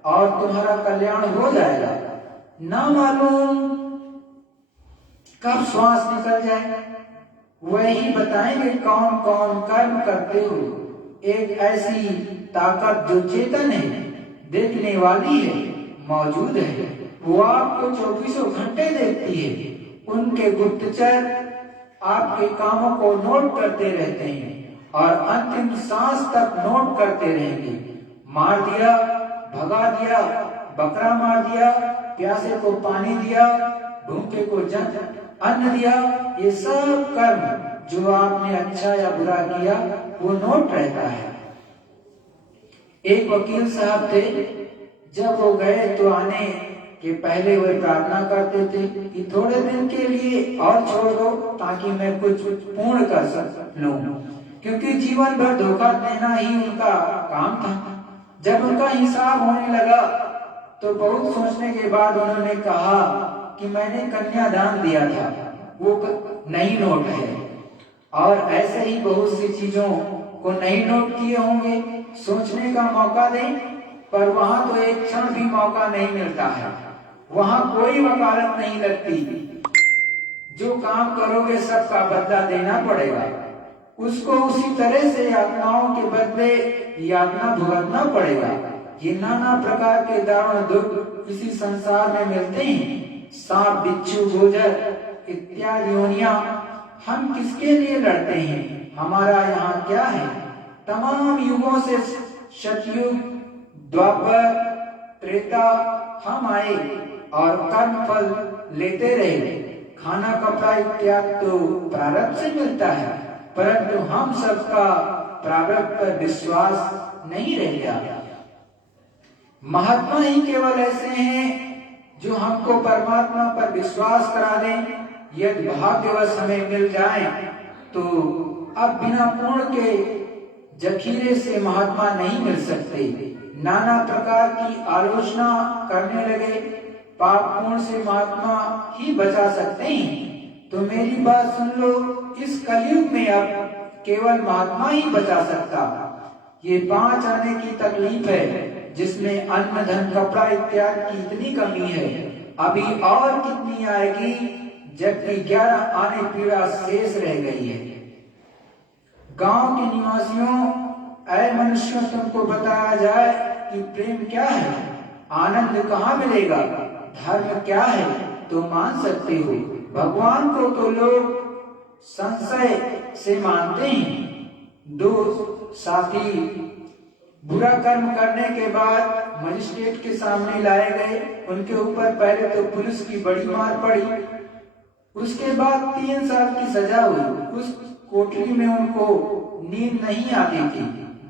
और तुम्हारा कल्याण हो जाएगा। ना मालूम कब श्वास निकल जाए, वही बताएंगे कौन कौन कर्म करते हो। एक ऐसी ताकत जो चेतन है, देखने वाली है, मौजूद है। वो आपको 24 घंटे देखती है। उनके गुप्तचर आपके कामों को नोट करते रहते हैं और अंतिम सांस तक नोट करते रहेंगे। मार दिया, भगा दिया, बकरा मार दिया, प्यासे को पानी दिया, भूखे को अन्न दिया, ये सब कर्म जो आपने अच्छा या बुरा किया वो नोट रहता है। एक वकील साहब थे, जब वो गए तो आने के पहले वे प्रार्थना करते थे कि थोड़े दिन के लिए और छोड़ दो ताकि मैं कुछ पूर्ण कर लूं, क्योंकि जीवन भर धोखा देना ही उनका काम था। जब उनका हिसाब होने लगा तो बहुत सोचने के बाद उन्होंने कहा कि मैंने कन्यादान दिया था, वो नई नोट है। और ऐसे ही बहुत सी चीजों को नई नोट किए होंगे। सोचने का मौका दें, पर वहां तो एक क्षण भी मौका नहीं मिलता है, वहां कोई वकालत नहीं लगती। जो काम करोगे सबका बदला देना पड़ेगा, उसको उसी तरह से यातनाओं के बदले यातना भुगतना पड़ेगा। ये नाना प्रकार के दारुण दुख इसी संसार में मिलते हैं, सांप, बिच्छू, गोजर इत्यादि योनियां। हम किसके लिए लड़ते हैं? हमारा यहाँ क्या है? तमाम युगों से सतयुग, द्वापर, त्रेता हम आए और कर्म फल लेते रहे। खाना, कपड़ा इत्यादि तो प्रारब्ध से मिलता है, परंतु हम सबका प्रारब्ध पर विश्वास नहीं रह गया। महात्मा ही केवल ऐसे हैं जो हमको परमात्मा पर विश्वास करा दें। यदि भाग्यवश हमें मिल जाए तो अब बिना पुण्य के जखीरे से महात्मा नहीं मिल सकते। नाना प्रकार की आलोचना करने लगे, पाप पुण्य से महात्मा ही बचा सकते हैं। तो मेरी बात सुन लो, इस कलयुग में अब केवल महात्मा ही बचा सकता। ये 5 आने की तकलीफ है, जिसमें अन्न, धन, कपड़ा इत्यादि की इतनी कमी है। अभी और कितनी आएगी, जबकि 11 आने पीड़ा शेष रह गई है। गांव के निवासियों, ऐ मनुष्यों, तुमको बताया जाए कि प्रेम क्या है, आनंद कहाँ मिलेगा, धर्म क्या है, तो मान सकते हो। भगवान को तो लोग संशय से मानते हैं। 2 साथी बुरा कर्म करने के बाद मजिस्ट्रेट के सामने लाए गए। उनके ऊपर पहले तो पुलिस की बड़ी मार पड़ी, उसके बाद 3 साल की सजा हुई। उस कोठरी में उनको नींद नहीं आती थी,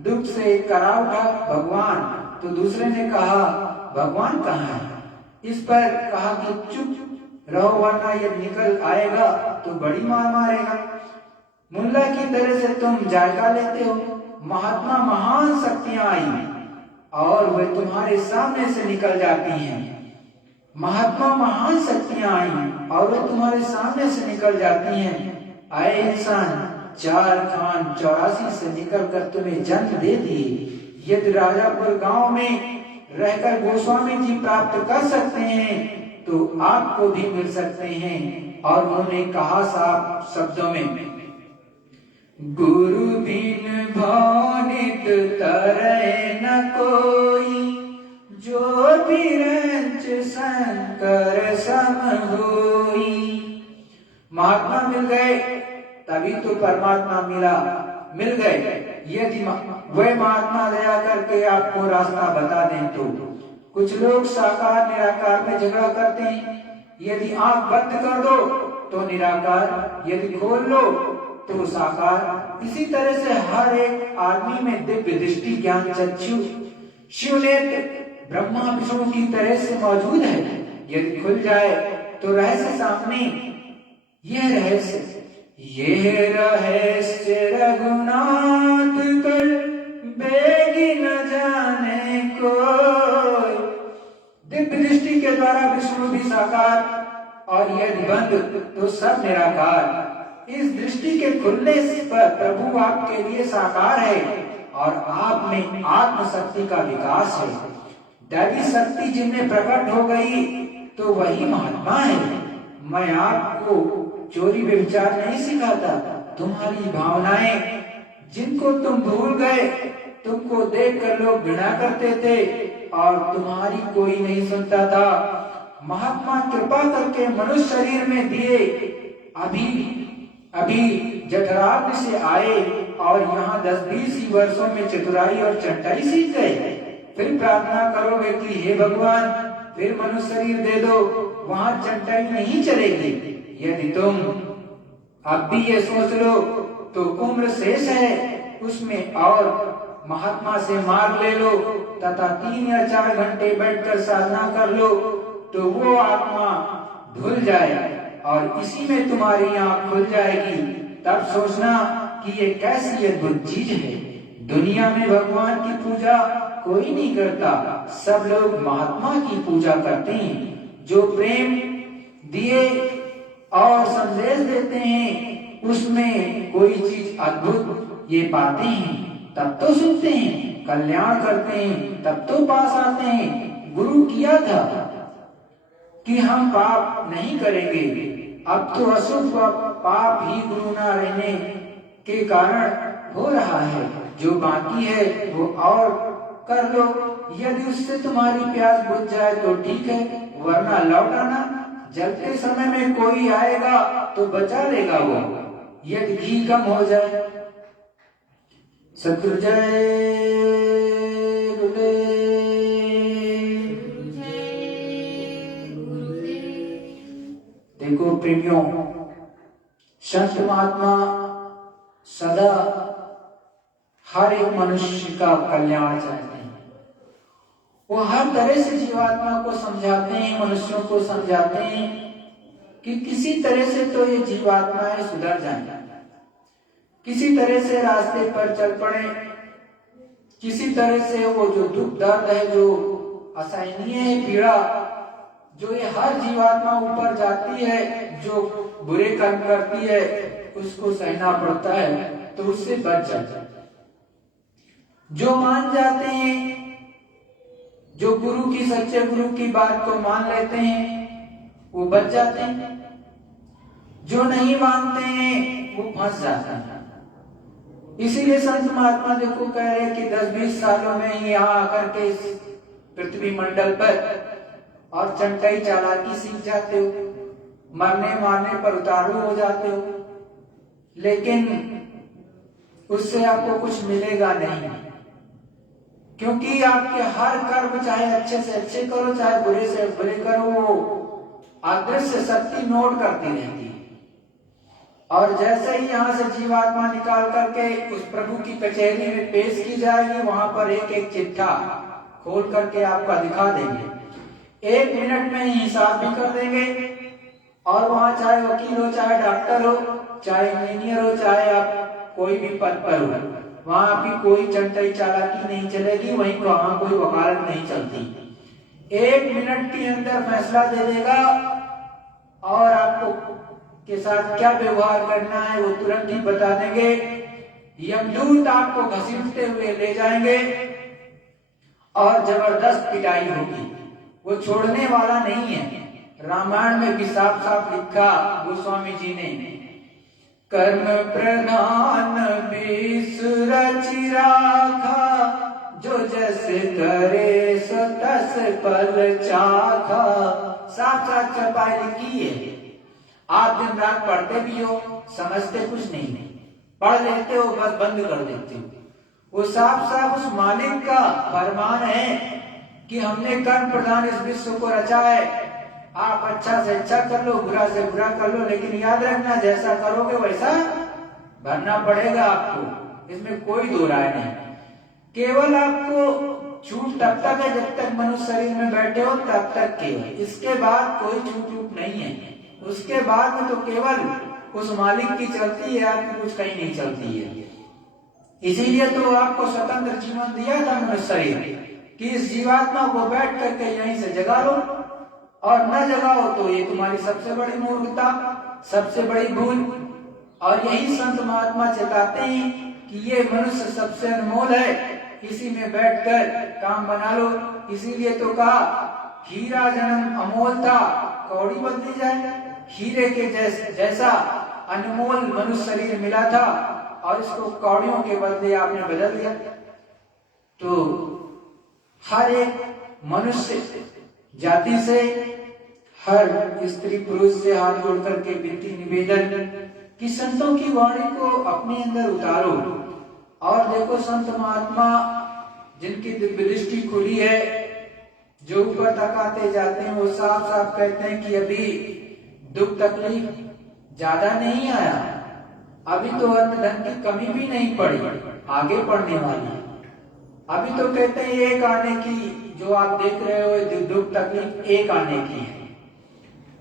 दुख से करा उठा भगवान। तो दूसरे ने कहा, भगवान कहाँ है? इस पर कहा कि चुप रहो, वरना ये निकल आएगा तो बड़ी मार मारेगा। मुल्ला की तरह से तुम जायका लेते हो। महात्मा महान शक्तियां आई और वे तुम्हारे सामने से निकल जाती हैं। महात्मा महान शक्तियां आई और वे तुम्हारे सामने से निकल जाती हैं। आए इंसान, 4 खान 84 से निकलकर तुम्हें जन्म दे दिए। यदि राजापुर गांव में रहकर गोस्वामी जी प्राप्त कर सकते हैं तो आपको भी मिल सकते हैं। और उन्होंने कहा साफ शब्दों में, गुरु बिन भानित तरह न कोई, जो बिरंच शंकर सम होई। महात्मा मिल गए तभी तो परमात्मा मिल गए। यदि वह महात्मा दया करके आपको रास्ता बता दें तो। कुछ लोग साकार निराकार में झगड़ा करते हैं। यदि आंख बंद कर दो तो निराकार, यदि खोल लो तो साकार। इसी तरह से हर एक आदमी में दिव्य दृष्टि, ज्ञान चक्षु, शिव नेत्र ब्रह्मा विष्णु की तरह से मौजूद है। यदि खुल जाए तो रहस्य सामने। यह रहस्य रघुनाथ कर बेगी न जाने कोई। दिव्य दृष्टि के द्वारा विष्णु भी साकार और यदि बंद तो सब निराकार। इस दृष्टि के खुलने पर प्रभु आपके लिए साकार है और आप में आत्म शक्ति का विकास है। दैवी शक्ति जिनमें प्रकट हो गई तो वही महात्मा है। मैं आपको चोरी व्यभिचार नहीं सिखाता। तुम्हारी भावनाएं जिनको तुम भूल गए, तुमको देखकर लोग घृणा करते थे और तुम्हारी कोई नहीं सुनता था। महात्मा कृपा करके मनुष्य शरीर में दिए। अभी जठराग्नि से आए और यहाँ 10-20 ही वर्षों में चतुराई और चंटाई सीख गए। फिर प्रार्थना करोगे कि हे भगवान फिर मनुष्य शरीर दे दो, वहां चंटाई नहीं चलेगी। यदि तुम अब भी ये सोच लो तो उम्र शेष है, उसमें और महात्मा से मार्ग ले लो तथा 3 या 4 घंटे बैठकर साधना कर लो तो वो आत्मा धुल जाए और इसी में तुम्हारी आंख खुल जाएगी। तब सोचना कि ये कैसी अद्भुत चीज है। दुनिया में भगवान की पूजा कोई नहीं करता, सब लोग महात्मा की पूजा करते हैं। जो प्रेम दिए और संदेश देते हैं उसमें कोई चीज अद्भुत ये पाते हैं, तब तो सुनते हैं। कल्याण करते हैं तब तो पास आते हैं। गुरु किया था कि हम पाप नहीं करेंगे, अब तो अशुभ पाप ही गुरु ना रहने के कारण हो रहा है। जो बाकी है वो और कर लो, यदि उससे तुम्हारी प्यास बुझ जाए तो ठीक है, वरना लौट आना। जलते समय में कोई आएगा तो बचा लेगा वो, यदि घी कम हो जाए। सतगुरु जय देखो प्रेमियों, संत महात्मा सदा हर एक मनुष्य का कल्याण चाहते हैं। वो हर तरह से जीवात्मा को समझाते हैं, मनुष्यों को समझाते हैं कि किसी तरह से तो ये जीवात्माएं सुधर जाएं, किसी तरह से रास्ते पर चल पड़े, किसी तरह से वो जो दुख दर्द है, जो असहनीय है पीड़ा, जो ये हर जीवात्मा ऊपर जाती है, जो बुरे कर्म करती है, उसको सहना पड़ता है, तो उससे बच जाता है। जो मान जाते हैं, जो गुरु की, सच्चे गुरु की बात को मान लेते हैं, वो बच जाते हैं। जो नहीं मानते हैं वो फंस जाते हैं। इसीलिए संत महात्मा देखो कह रहे कि 10-20 सालों में ही यहाँ आकर के इस पृथ्वी मंडल पर और चंटाई चालाकी सीख जाते हो, मरने मारने पर उतारू हो जाते हो, लेकिन उससे आपको कुछ मिलेगा नहीं, क्योंकि आपके हर कर्म चाहे अच्छे से अच्छे करो, चाहे बुरे से बुरे करो, वो अदृश्य शक्ति नोट करती रहती है। और जैसे ही यहाँ से जीवात्मा निकाल करके उस प्रभु की कचहरी में पेश की जाएगी, वहां पर एक एक चिट्ठा खोल करके आपका दिखा देंगे, 1 मिनट में ही हिसाब भी कर देंगे। और वहां चाहे वकील हो, चाहे डॉक्टर हो, चाहे इंजीनियर हो, चाहे आप कोई भी पद पर हो, वहां आपकी कोई चंटाई चालाकी नहीं चलेगी, वहीं वहां कोई वकालत नहीं चलती। 1 मिनट के अंदर फैसला दे देगा और आपको के साथ क्या व्यवहार करना है वो तुरंत ही बता देंगे। यमदूत आपको घसीटते हुए ले जाएंगे और जबरदस्त पिटाई होगी, वो छोड़ने वाला नहीं है। रामायण में भी साफ साफ लिखा गोस्वामी जी ने, कर्म प्रधान विष रचि राखा, जो जैसे करे सो तस फल चाखा। साफ साफ चपाई लिखी है। आप दिन रात पढ़ते भी हो, समझते कुछ नहीं, पढ़ लेते हो बस बंद कर देते हो। वो साफ साफ उस मालिक का फरमान है कि हमने कर्म प्रधान इस विश्व को रचा है, आप अच्छा से अच्छा कर लो, बुरा से बुरा कर लो, लेकिन याद रखना जैसा करोगे वैसा भरना पड़ेगा आपको, इसमें कोई दो राय नहीं। केवल आपको छूट तब तक है जब तक मनुष्य शरीर में बैठे हो, तब तक केवल, इसके बाद कोई छूट नहीं है। उसके बाद में तो केवल उस मालिक की चलती है, आपकी कुछ कहीं नहीं चलती है। इसीलिए तो आपको स्वतंत्र जीवन दिया था मनुष्य शरीर, कि इस जीवात्मा को बैठ करके यहीं से जगा लो, और न जगाओ तो ये तुम्हारी सबसे बड़ी मूर्खता, सबसे बड़ी भूल। और यही संत महात्मा चेताते हैं कि ये मनुष्य सबसे अनमोल है, इसी में बैठकर काम बना लो। इसीलिए तो कहा हीरा जन्म अमोल था, कौड़ी बदली जाए। हीरे के जैसा अनमोल मनुष्य शरीर मिला था और इसको कौड़ियों के बदले आपने बदल दिया। तो हर एक मनुष्य जाति से, हर स्त्री पुरुष से हाथ जोड़ करके विनती निवेदन कि संतों की वाणी को अपने अंदर उतारो। और देखो संत महात्मा जिनकी दिव्य दृष्टि खुली है, जो ऊपर तक आते जाते हैं, वो साफ साफ कहते हैं कि अभी दुख तकलीफ ज्यादा नहीं आया, अभी तो अन्न धन की कमी भी नहीं पड़ी, आगे पड़ने वाली है। अभी तो कहते हैं एक आने की, जो आप देख रहे हो दुख तकलीफ एक आने की है,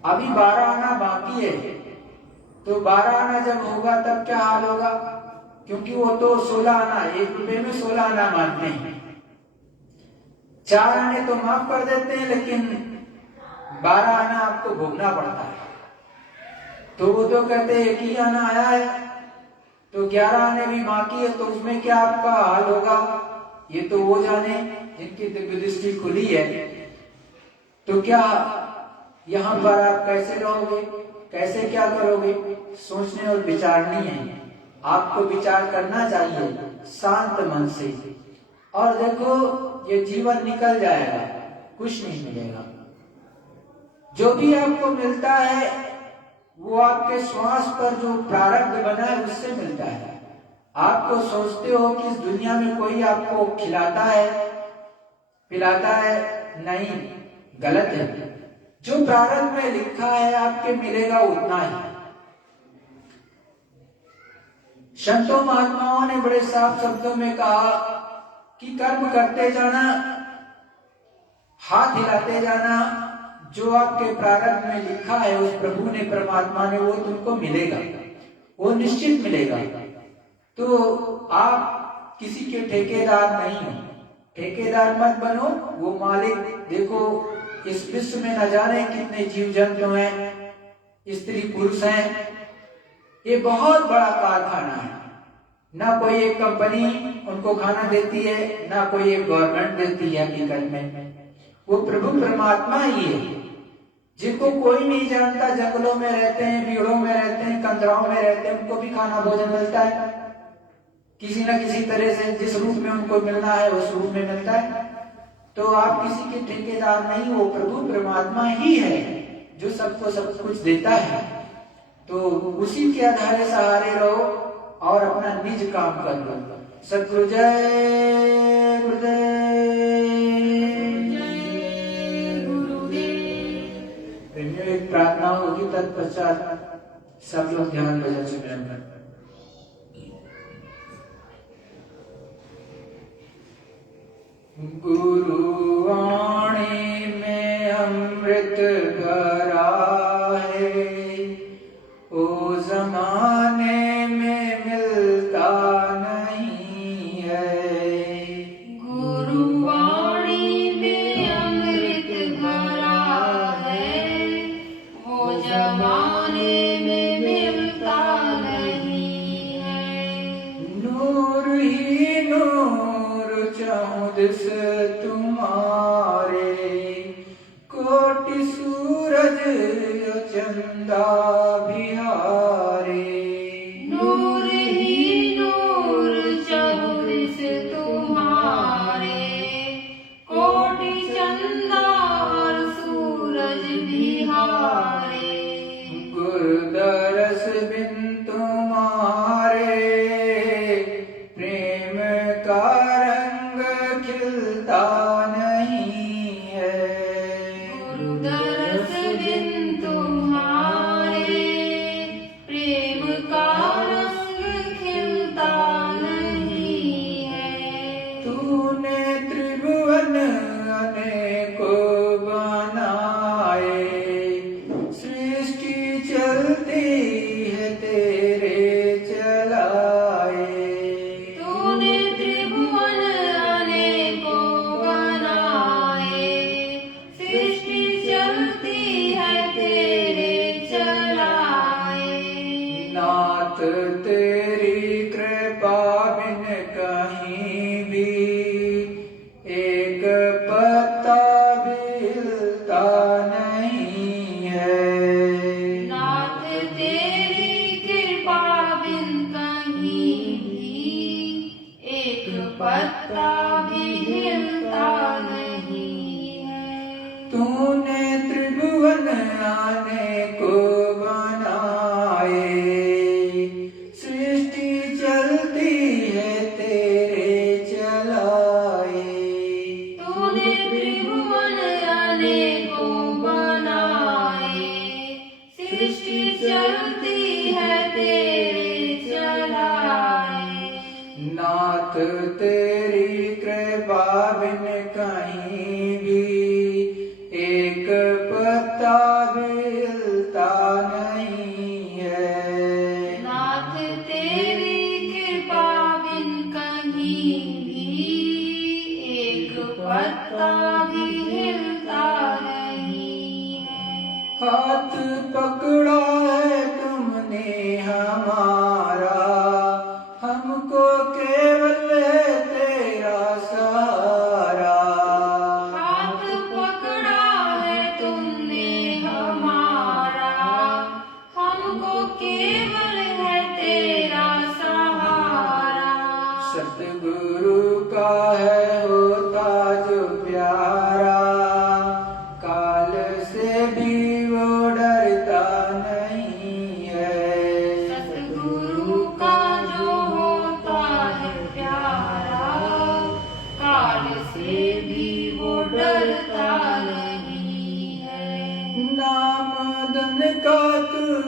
अभी 12 आना बाकी है। तो 12 आना जब होगा तब क्या हाल होगा, क्योंकि वो तो 16 आना, 1 रुपए में 16 आना मानते हैं। 4 आने तो माफ कर देते हैं, लेकिन 12 आना आपको भोगना पड़ता है। तो वो तो कहते हैं एक ही आना आया है, तो 11 आने भी बाकी है, तो उसमें क्या आपका हाल होगा। ये तो वो जाने जिनकी दिव्य दृष्टि खुली है। तो क्या यहाँ पर आप कैसे रहोगे, कैसे क्या करोगे, सोचने और विचारनी है। आपको विचार करना चाहिए शांत मन से। और देखो ये जीवन निकल जाएगा, कुछ नहीं मिलेगा। जो भी आपको मिलता है वो आपके श्वास पर जो प्रारब्ध बना है उससे मिलता है। आपको सोचते हो कि इस दुनिया में कोई आपको खिलाता है, पिलाता है, नहीं, गलत है। जो प्रारब्ध में लिखा है आपके मिलेगा उतना ही। संतों महात्माओं ने बड़े साफ शब्दों में कहा कि कर्म करते जाना, हाथ हिलाते जाना, जो आपके प्रारब्ध में लिखा है उस प्रभु ने, परमात्मा ने, वो तुमको मिलेगा, वो निश्चित मिलेगा। तो आप किसी के ठेकेदार नहीं हो, ठेकेदार मत बनो, वो मालिक। देखो इस विश्व में न जाने कितने जीव जंतु हैं, स्त्री पुरुष हैं, ये बहुत बड़ा कारखाना है। ना कोई एक कंपनी उनको खाना देती है, ना कोई एक गवर्नमेंट देती है। हकीकत में वो प्रभु परमात्मा ही है, जिनको कोई नहीं जानता। जंगलों में रहते हैं, भीड़ों में रहते हैं, कंदराओं में रहते हैं, उनको भी खाना भोजन मिलता है किसी न किसी तरह से। जिस रूप में उनको मिलना है उस रूप में मिलता है। तो आप किसी के ठेकेदार नहीं हो, प्रभु परमात्मा ही है जो सबको सब कुछ देता है। तो उसी के आधारे सहारे रहो और अपना निज काम कर लो। सतगुरु जय गुरुदेव। एक प्रार्थना होगी, तत्पश्चात सब लोग ध्यान भजन सुमिरन करते। गुरुवाणी में अमृत भरा है, ओ जमाने में मिलता नहीं है। गुरुवाणी में अमृत भरा है, वो जमाने में मिलता नहीं है। नूर ही नूर चहुदिस तुम्हारे, कोटि सूरज चंदा बिहारे। नूर ही नूर चौदिस तुम्हारे, कोटि चंदा और सूरज बिहारे। गुरुदरस बिन तुम्हारे, प्रेम का रंग खिलता नहीं है। गुरुदरस बिन तुम्हारे, प्रेम का रंग खिलता नहीं है। तूने त्रिभुवन अनेकों बनाए, सृष्टि चलती है तेरे चलाए। तूने त्रिभुवन अनेकों बनाए, सृष्टि चलती है तेरे चलाए। नाथ तेरी कृपा बिन कहीं भी एक पत्ता भी हिलता नहीं है। नाथ तेरी कृपा बिन कहीं भी एक पत्ता भी हिलता नहीं है। तूने त्रिभुवन अनेकों बनाए, सृष्टि चलती है तेरे चलाए। तूने त्रिभुवन अनेकों बनाए, सृष्टि चलती है तेरे चलाए। नाथ तेरी कृपा बिन कहीं भी एक पत्ता भी हिलता नहीं है। नाथ तेरी कृपा बिन कहीं भी एक पत्ता भी हिलता नहीं है। हाथ पकड़ा है तुमने हमारा, हमको केवल तेरा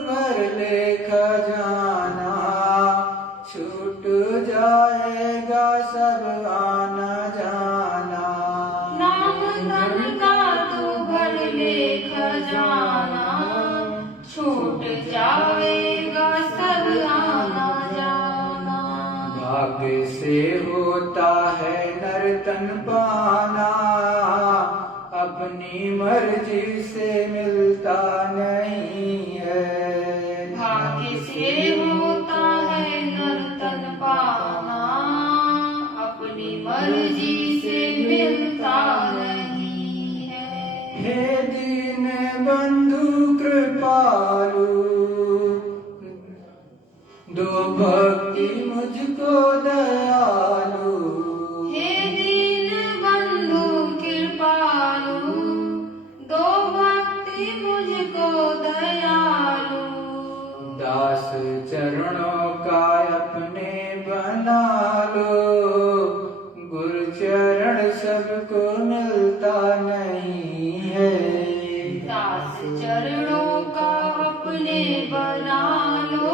भर ले खजाना, छूट जाएगा सब आना जाना। नाम धन का तू भर ले खजाना, छूट जाएगा सब आना जाना। भाग्य से होता है नर्तन पाना, अपनी मर्जी से मिलता नहीं है। भाग्य से होता है नर्तन पाना, अपनी मर्जी से मिलता नहीं है। हे दीन बंधु कृपालु, दो भक्ति मुझको दयालु। हे दीन बंधु कृपालु, दो भक्ति मुझको दयालु। दास चरणों का अपने बना लो, गुरु चरण सबको मिलता नहीं है। दास चरणों का अपने बना लो,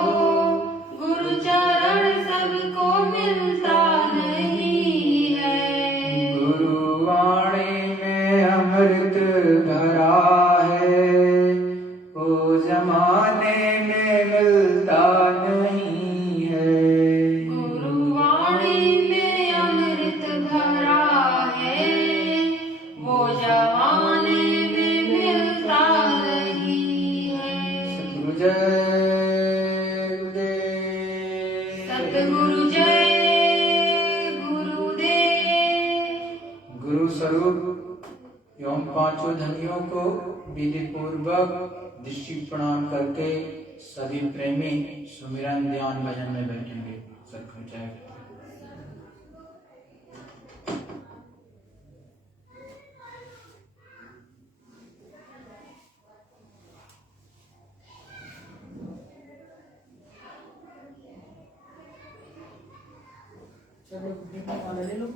गुरु चरण सबको मिलता नहीं है। गुरुवाणी में अमृत भरा है, वो जमाने में मिलता नहीं है। गुरुवाणी में अमृत भरा है, वो जमाने में मिलता नहीं है। सतगुरु जय सतगुरु जय गुरुदेव। गुरु स्वरूप एवं पांचों धनियों को विधि पूर्वक दृष्टि प्रणाम करके सभी प्रेमी सुमिरन ध्यान भजन में बैठेंगे। सतगुरु जय। चलो ले लो।